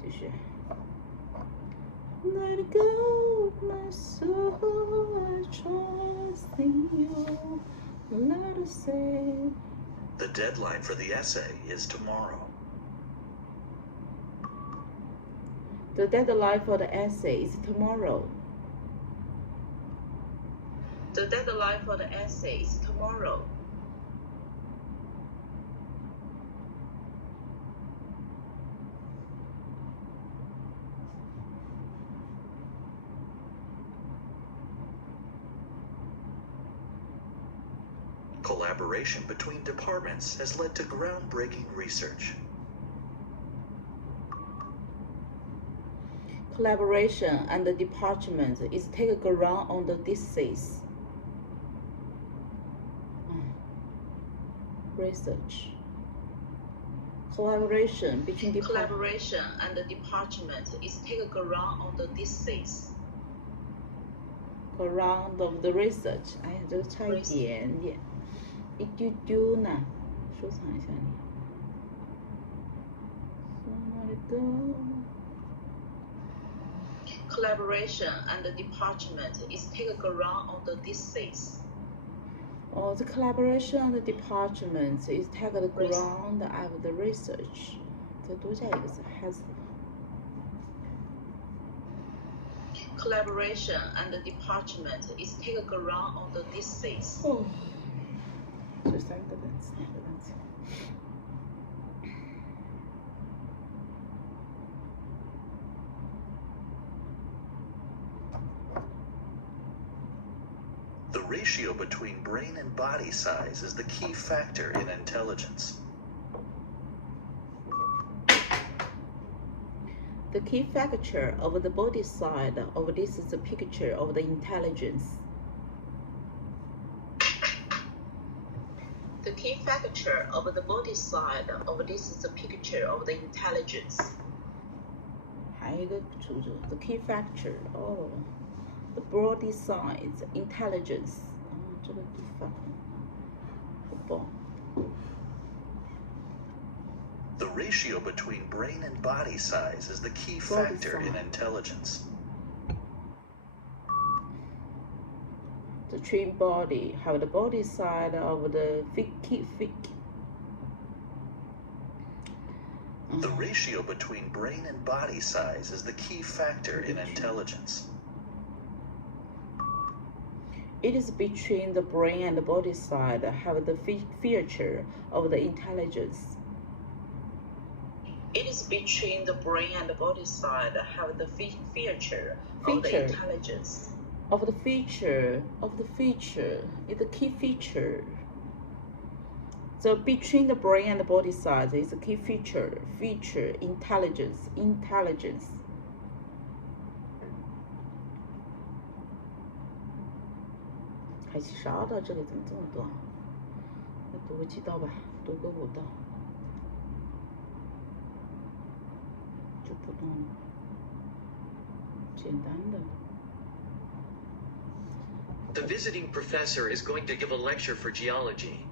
继续。Let it go, my soul, I trust in you. Let it say. The deadline for the essay is tomorrow. The deadline for the essay is tomorrow. The deadline for the essay is tomorrow. Collaboration between departments has led to groundbreaking research. Collaboration and the department is taking ground on the disease. Research. Collaboration between collaboration and the department is taking ground on the disease. Ground of the research. 哎呀，这个差一点点，一丢丢呢。收藏一下你。So go. Collaboration and the department is taking ground on the disease. Oh, the collaboration and the department is taking the ground of the research. 这多加一个字 has. Collaboration and the department is taking ground on the disease. 哦，这3个单词，2个单词。The ratio between brain and body size is the key factor in intelligence. The key factor of the body side of this is the picture of the intelligence. The key factor of the body side of this is the picture of the intelligence. 还有一个主旨 the key factor. Oh, the body size, intelligence. 这个地方不棒。The ratio between brain and body size is the key factor in intelligence. The twin body have the body side of the The ratio between brain and body size is the key factor in intelligence. It is between the brain and the body side have the feature of the intelligence. It is between the brain and the body side have the feature of the intelligence. Of the feature is the key feature. So between the brain and the body size is a key feature. Intelligence. 开启啥的？这里怎么这么多？再读个几道吧，读个5道，就不动了。简单的。The visiting professor is going to give a lecture for geology.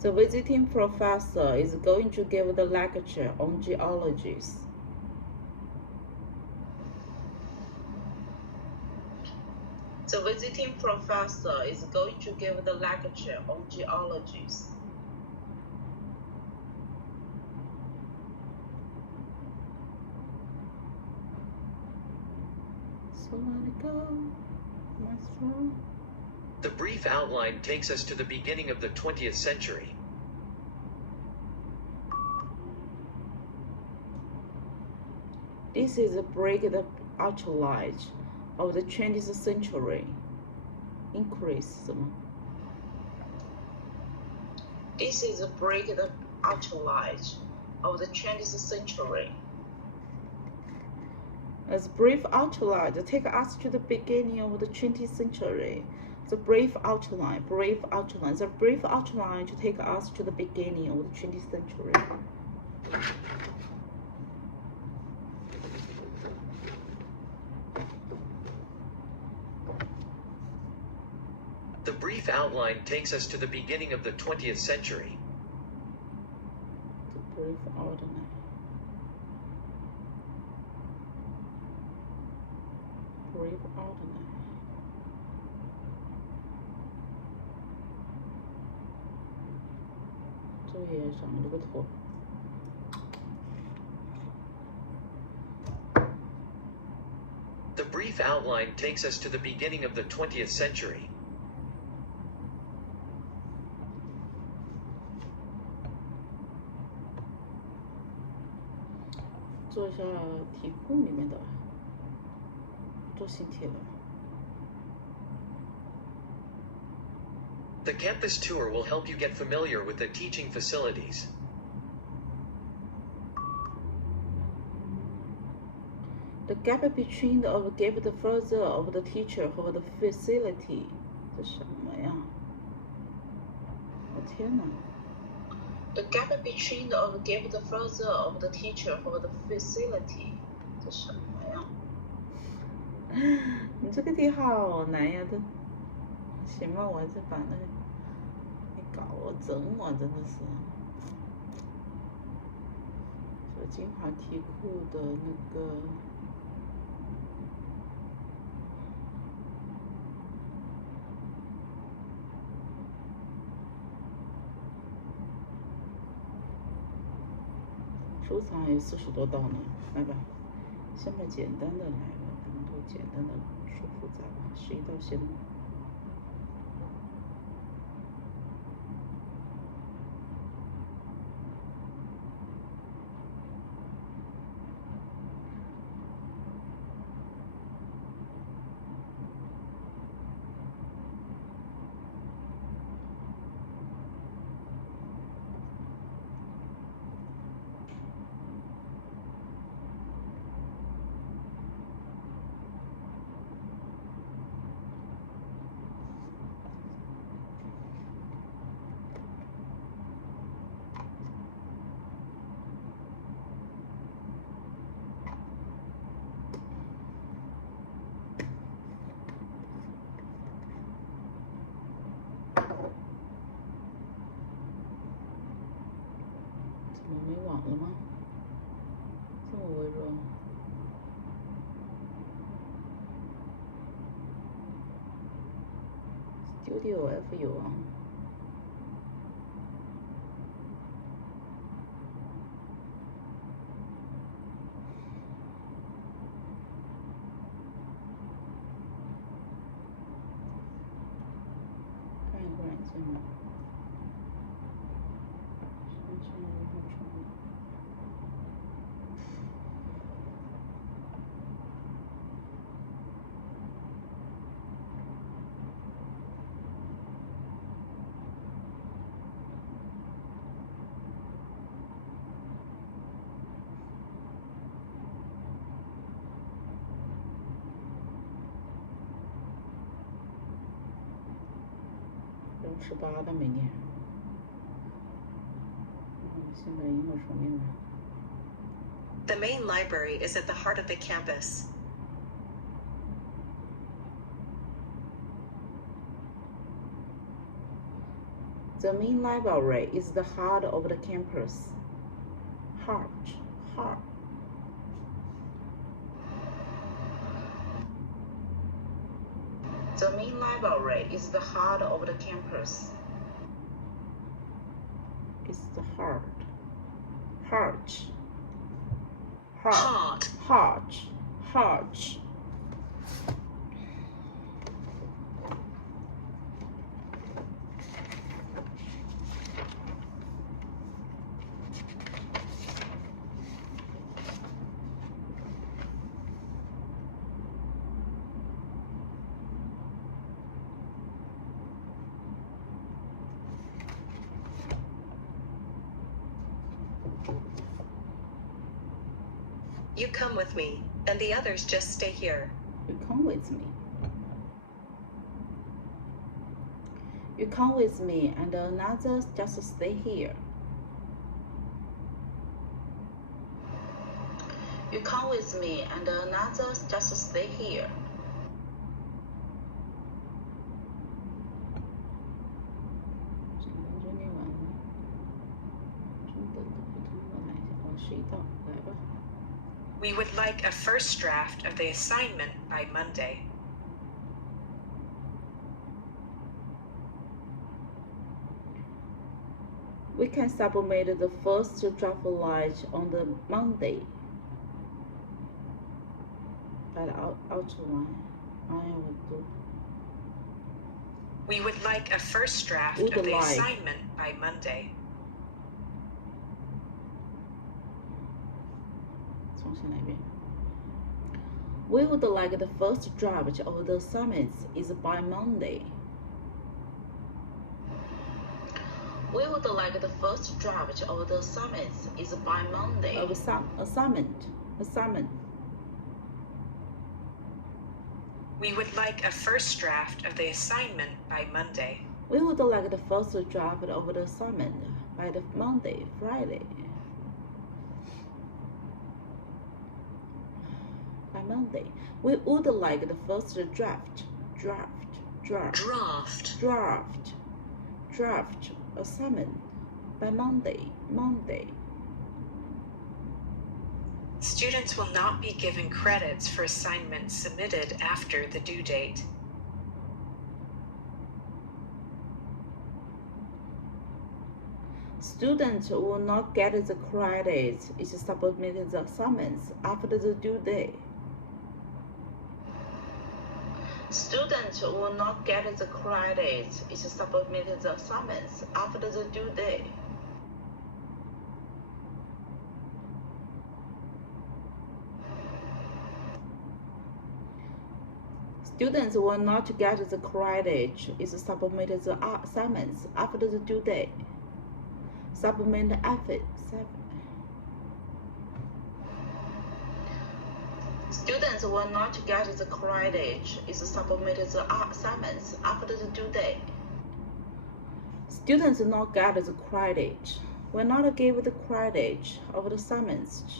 The visiting professor is going to give the lecture on geology. The visiting professor is going to give the lecture on geology. So let it go. Maestro. The brief outline takes us to the beginning of the 20th century. This is a break the outline of the 20th century. Increase. This is a break the outline of the 20th century. As brief outline to take us to the beginning of the 20th century. The brief outline, the brief outline to take us to the beginning of the 20th century. The brief outline takes us to the beginning of the 20th century. The brief outline. Brief outline. The brief outline takes us to the beginning of the 20th century. The campus tour will help you get familiar with the teaching facilities. The gap between the object further of the teacher和the facility 这什么呀？我天哪 ！The gap between the object further of the teacher 和the facility 这什么呀？你这个题好难呀！这行吧，我还是把那个你搞我整我真的是。这精华题库的那个。收藏还有40多道呢，来吧，先把简单的来吧，咱们都简单的说复杂吧，11道先。没网了吗？这么微弱。Studio F 有啊。看一个软件吗？ 18的每年。先把英文说明白。The main library is at the heart of the campus. The main library is the heart of the campus. Heart. The main library is the heart of the campus. It's the heart. Heart. You come with me, and the others just stay here. You come with me. You come with me, and others just stay here. You come with me, and others just stay here. We would like a first draft of the assignment by Monday. We can submit the first draft lodge on the Monday. By the outline, I will do. We would like a first draft of the assignment by Monday. We would like the first draft of the assignments is by Monday. We would like the first draft of the assignments is by Monday. Assignment. We would like a first draft of the assignment by Monday. We would like the first draft of the assignment by the Friday. By Monday. We would like the first draft assignment by Monday. Students will not be given credits for assignments submitted after the due date. Students will not get the credit if submitted the assignments after the due date. Students will not get the credit if submitted the assignments after the due date. Students will not get the credit if submitted the assignments after the due date. Submit effort. Students will not get the credit if submitted the assignments after the due date. Students will not get the credit. Will not give the credit of the assignment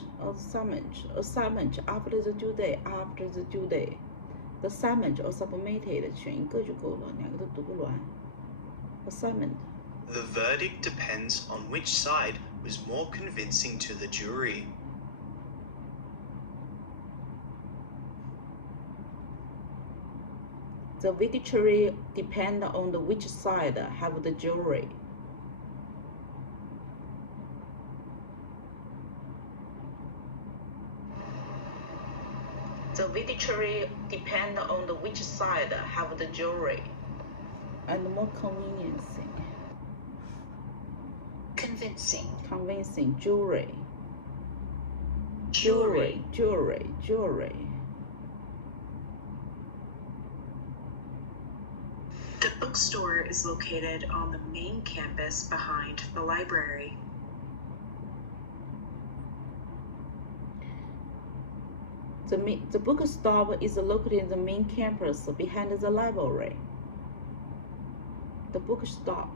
after the due date. The assignment or submitted 选一个就够了，两个都读不乱。Assignment. The verdict depends on which side was more convincing to the jury. The victory depends on which side have the jury. The victory depends on which side have the jury. And more convincing. Convincing. Jury. The bookstore is located on the main campus behind the library. The bookstore is located in the main campus behind the library. The bookstop.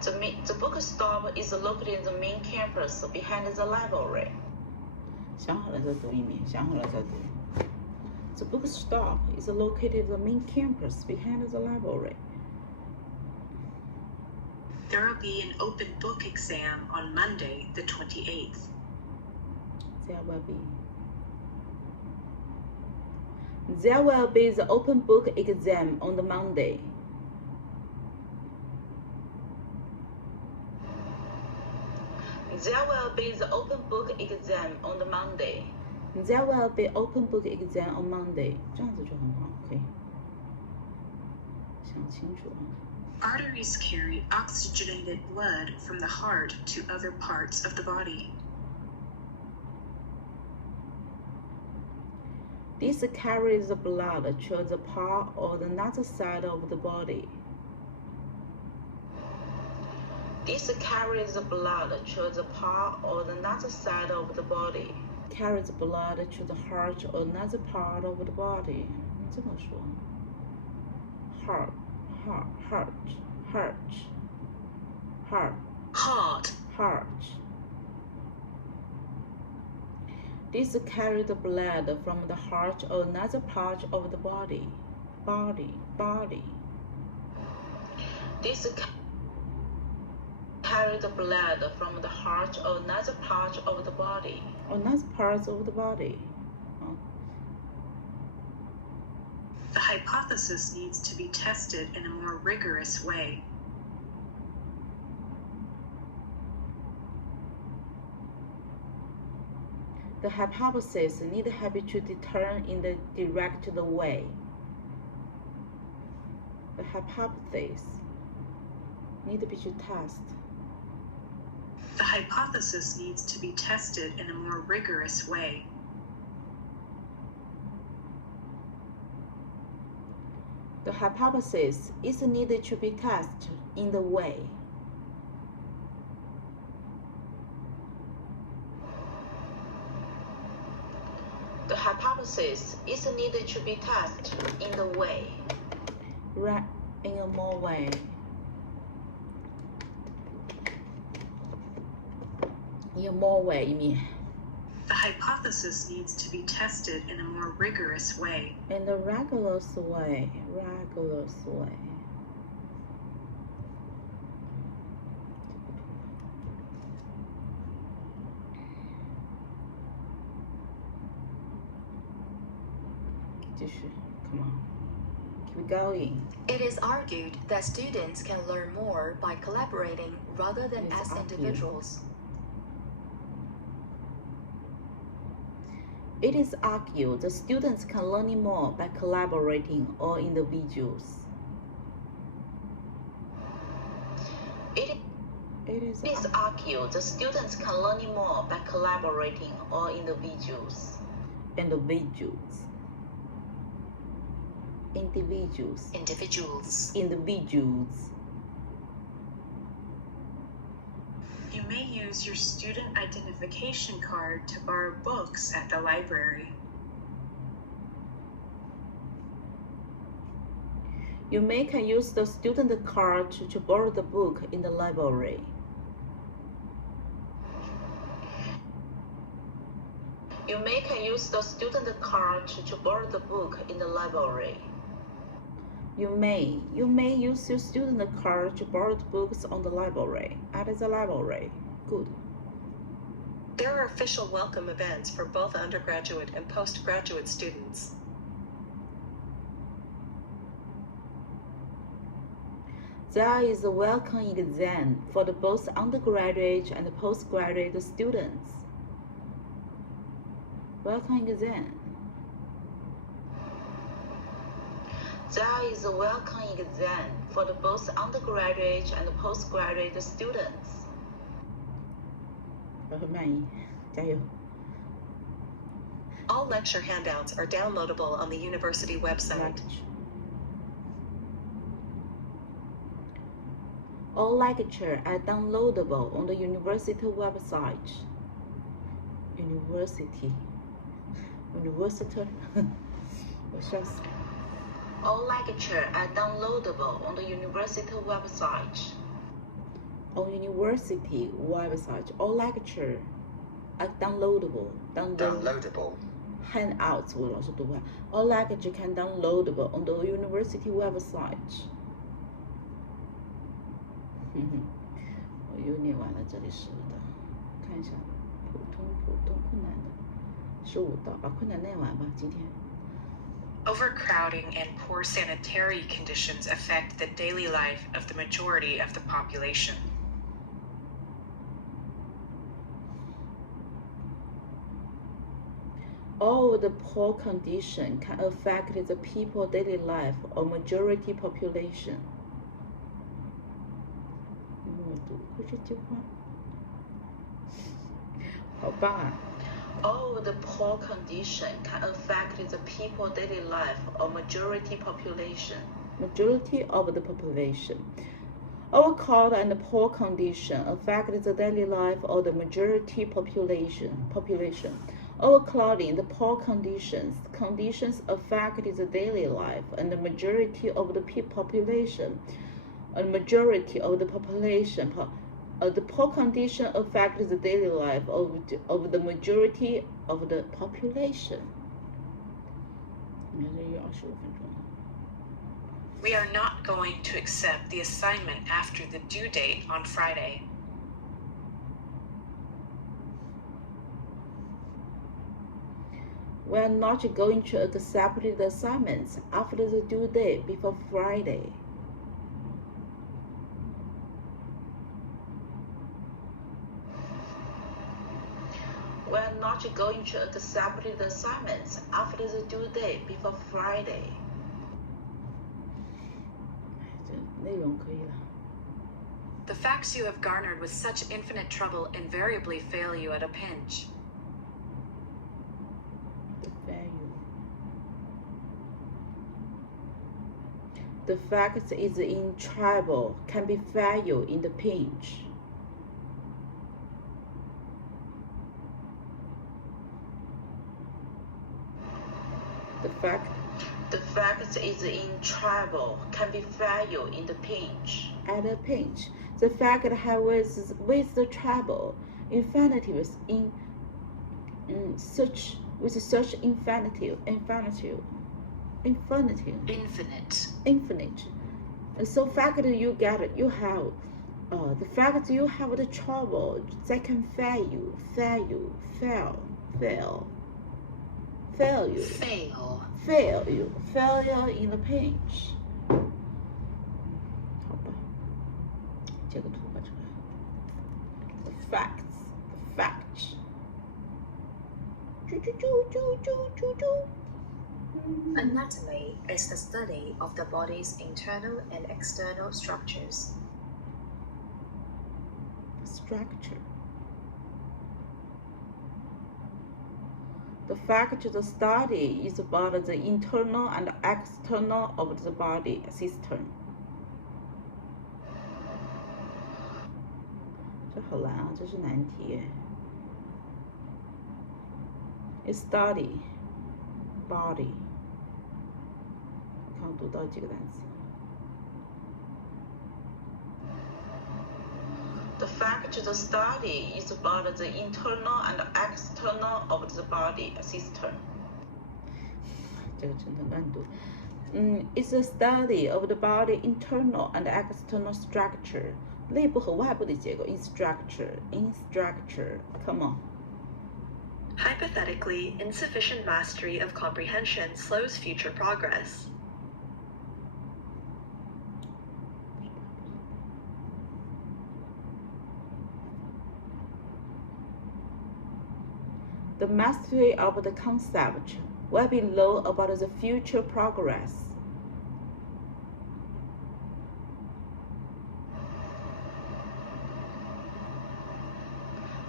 The bookstop is located in the main campus behind the library. 想好了再读一遍，想好了再读。The bookstop is located in the main campus behind the library. There will be an open book exam on Monday, the 28th. There will be. There will be the open book exam on the Monday. There will be the open book exam on the Monday. There will be open book exam on Monday. 这样子就很好，可以想清楚啊。Arteries carry oxygenated blood from the heart to other parts of the body. This carries the blood to the part or another side of the body. This carries the blood to the part or another side of the body. Carries blood to the heart or another part of the body. 这么说 heart. This carries the blood from the heart or another part of the body. This carries the blood from the heart or another part of the body. Another part of the body. The hypothesis needs to be tested in a more rigorous way. The hypothesis need to be determined in the direct way. The hypothesis need to be tested. The hypothesis needs to be tested in a more rigorous way. The hypothesis is needed to be tested in the way. The hypothesis is needed to be tested in the way. Right, in a more way. In a more way, you mean? The hypothesis needs to be tested in a more rigorous way. In a rigorous way. Rigorous way. Come on. Keep going. It is argued that students can learn more by collaborating rather than as individuals. It is argued that students can learn more by collaborating or individuals. It is argued that students can learn more by collaborating or individuals. Individuals. You may use your student identification card to borrow books at the library. You may can use the student card to borrow the book in the library. You may can use the student card to borrow the book in the library. You may use your student card to borrow the books on the library. At the library. Good. There are official welcome events for both undergraduate and postgraduate students. There is a welcome exam for the both undergraduate and postgraduate students. Welcome exam. There is a welcome exam for the both undergraduate and postgraduate students. 我会满意，加油。 All lecture handouts are downloadable on the university website. All lectures are downloadable on the university website. University. 我笑死。All lectures are downloadable on the university website. On university website, all lectures are downloadable. Downloadable. Handouts 我老师读不完。All lectures can downloadable on the university website. 我又念完了，这里是的，看一下普通、困难的15道，把困难念完吧，今天。Overcrowding and poor sanitary conditions affect the daily life of the majority of the population. All the poor condition can affect the people's daily life or majority population. 默读过这句话，好棒啊！ All the poor condition can affect the people's daily life or majority population. Majority of the population. Overcrowded and poor condition affect the daily life of the majority population. Overcrowding, the poor conditions affect the daily life and the majority of the population. A majority of the population. The poor condition affects the daily life of the majority of the population. We are not going to accept the assignment after the due date on Friday. We are not going to accept the assignments after the due date before Friday. We are not going to accept the assignments after the due date before Friday. 内容可以了。 The facts you have garnered with such infinite trouble invariably fail you at a pinch. The value. The fact is in trouble can be failure in the pinch. The fact is in trouble can be failure in the pinch. At a pinch, the fact has with the trouble infinitives in such infinitive. And so fact you have the fact you have the trouble that can fail you. Failure in the pinch. 好吧，截个图吧，这个。The facts. Anatomy is the study of the body's internal and external structures. Structure. The fact the study is about the internal and external of the body system. 这好难啊，这是难题。Study body. 看我读到几个单词。The fact the study is about the internal and external of the body system. 这个真的乱读。It's a study of the body internal and external structure. 内部和外部的结构 in structure. Come on. Hypothetically, insufficient mastery of comprehension slows future progress. The mastery of the concept will be low about the future progress.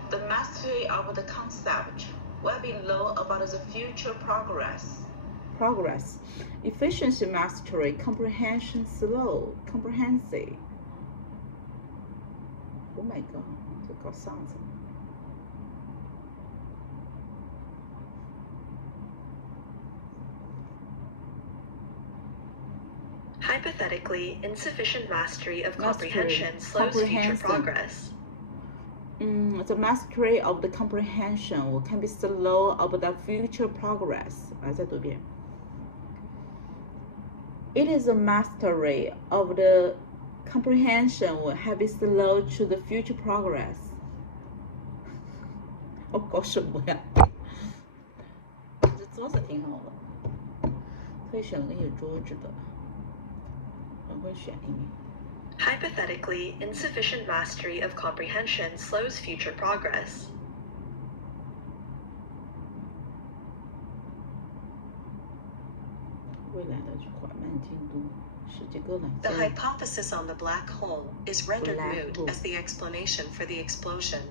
The mastery of the concept will be low about the future progress. Efficiency mastery, comprehension slow, comprehensive. Oh my god, 这搞上子。Hypothetically, insufficient mastery of comprehension slows future progress. The mastery of the comprehension can be slow of the future progress. 来，再读一遍。It is a mastery of the comprehension will have it slow to the future progress. 我搞什么呀？这桌子挺好的，所以选了个有桌子的。我会选一名。Hypothetically, insufficient mastery of comprehension slows future progress. 未来的缓慢进度，世界各蓝。 The hypothesis on the black hole is rendered moot as the explanation for the explosion.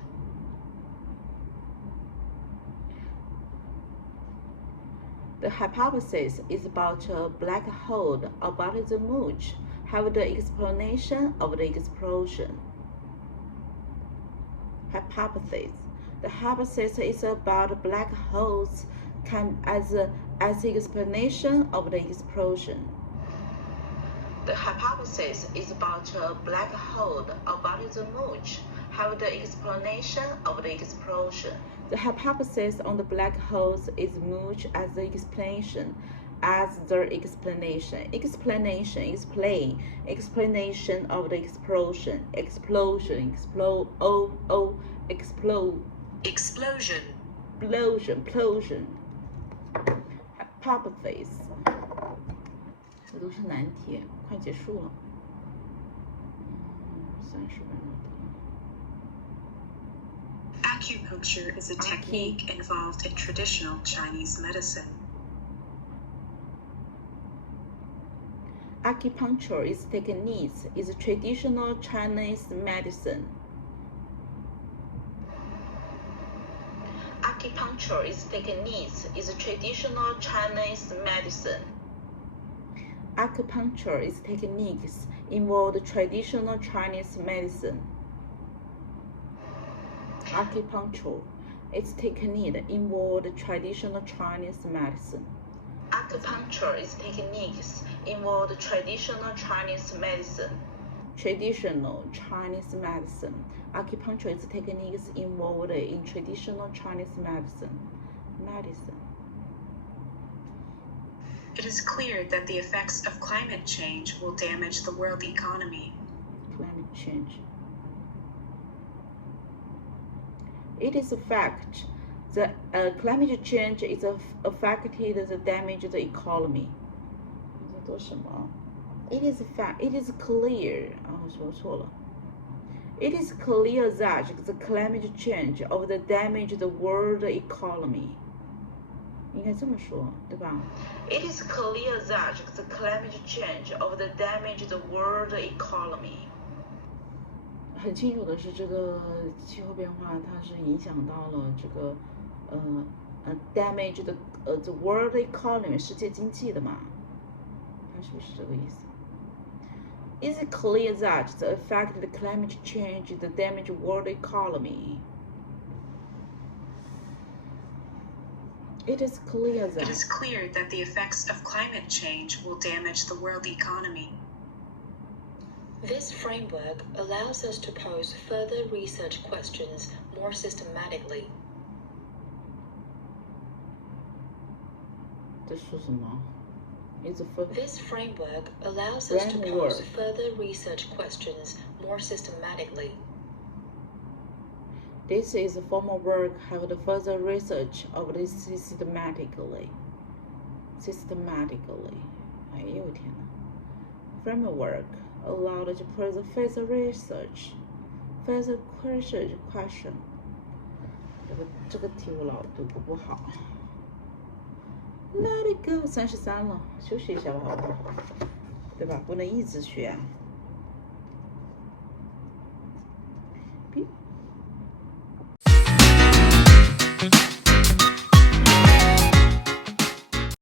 The hypothesis is about a black hole about the moot have the explanation of the explosion. Hypothesis. The hypothesis is about black holes as the explanation of the explosion. The hypothesis is about a black hole about the moot have the explanation of the explosion. The hypothesis on the black holes is moot as the explanation. Explanation of the explosion. Explosion. Hypothesis. 这都是难题，快结束了。30分钟。 Acupuncture is a technique involved in traditional Chinese medicine. Acupuncture is traditional Chinese medicine. Acupuncture is traditional Chinese medicine. Acupuncture is techniques involved traditional Chinese medicine. Acupuncture is technique involved traditional Chinese medicine. Acupuncture is techniques involved traditional Chinese medicine. Traditional Chinese medicine. Acupuncture is techniques involved in traditional Chinese medicine. It is clear that the effects of climate change will damage the world economy. Climate change. It is a fact that climate change is affected the damage the economy. It is a fact. It is clear. It is clear that the climate change of the damage the world economy. 应该这么说，对吧？ It is clear that the climate change of the damage the world economy. 很清楚的是，这个气候变化它是影响到了这个damage the world economy 世界经济的嘛，它是不是这个意思 ？Is it clear that the effect of the climate change the damage world economy? It is clear that the effects of climate change will damage the world economy. This framework allows us to pose further research questions more systematically. 这说什么 This framework allows us to pose further research questions more systematically. This is a formal work have the further research of this systematically.哎呦天哪 ！Framework allowed to pose further research question. 这个题我老读不好。Let it go， 33了，休息一下吧，好不好？对吧？不能一直学。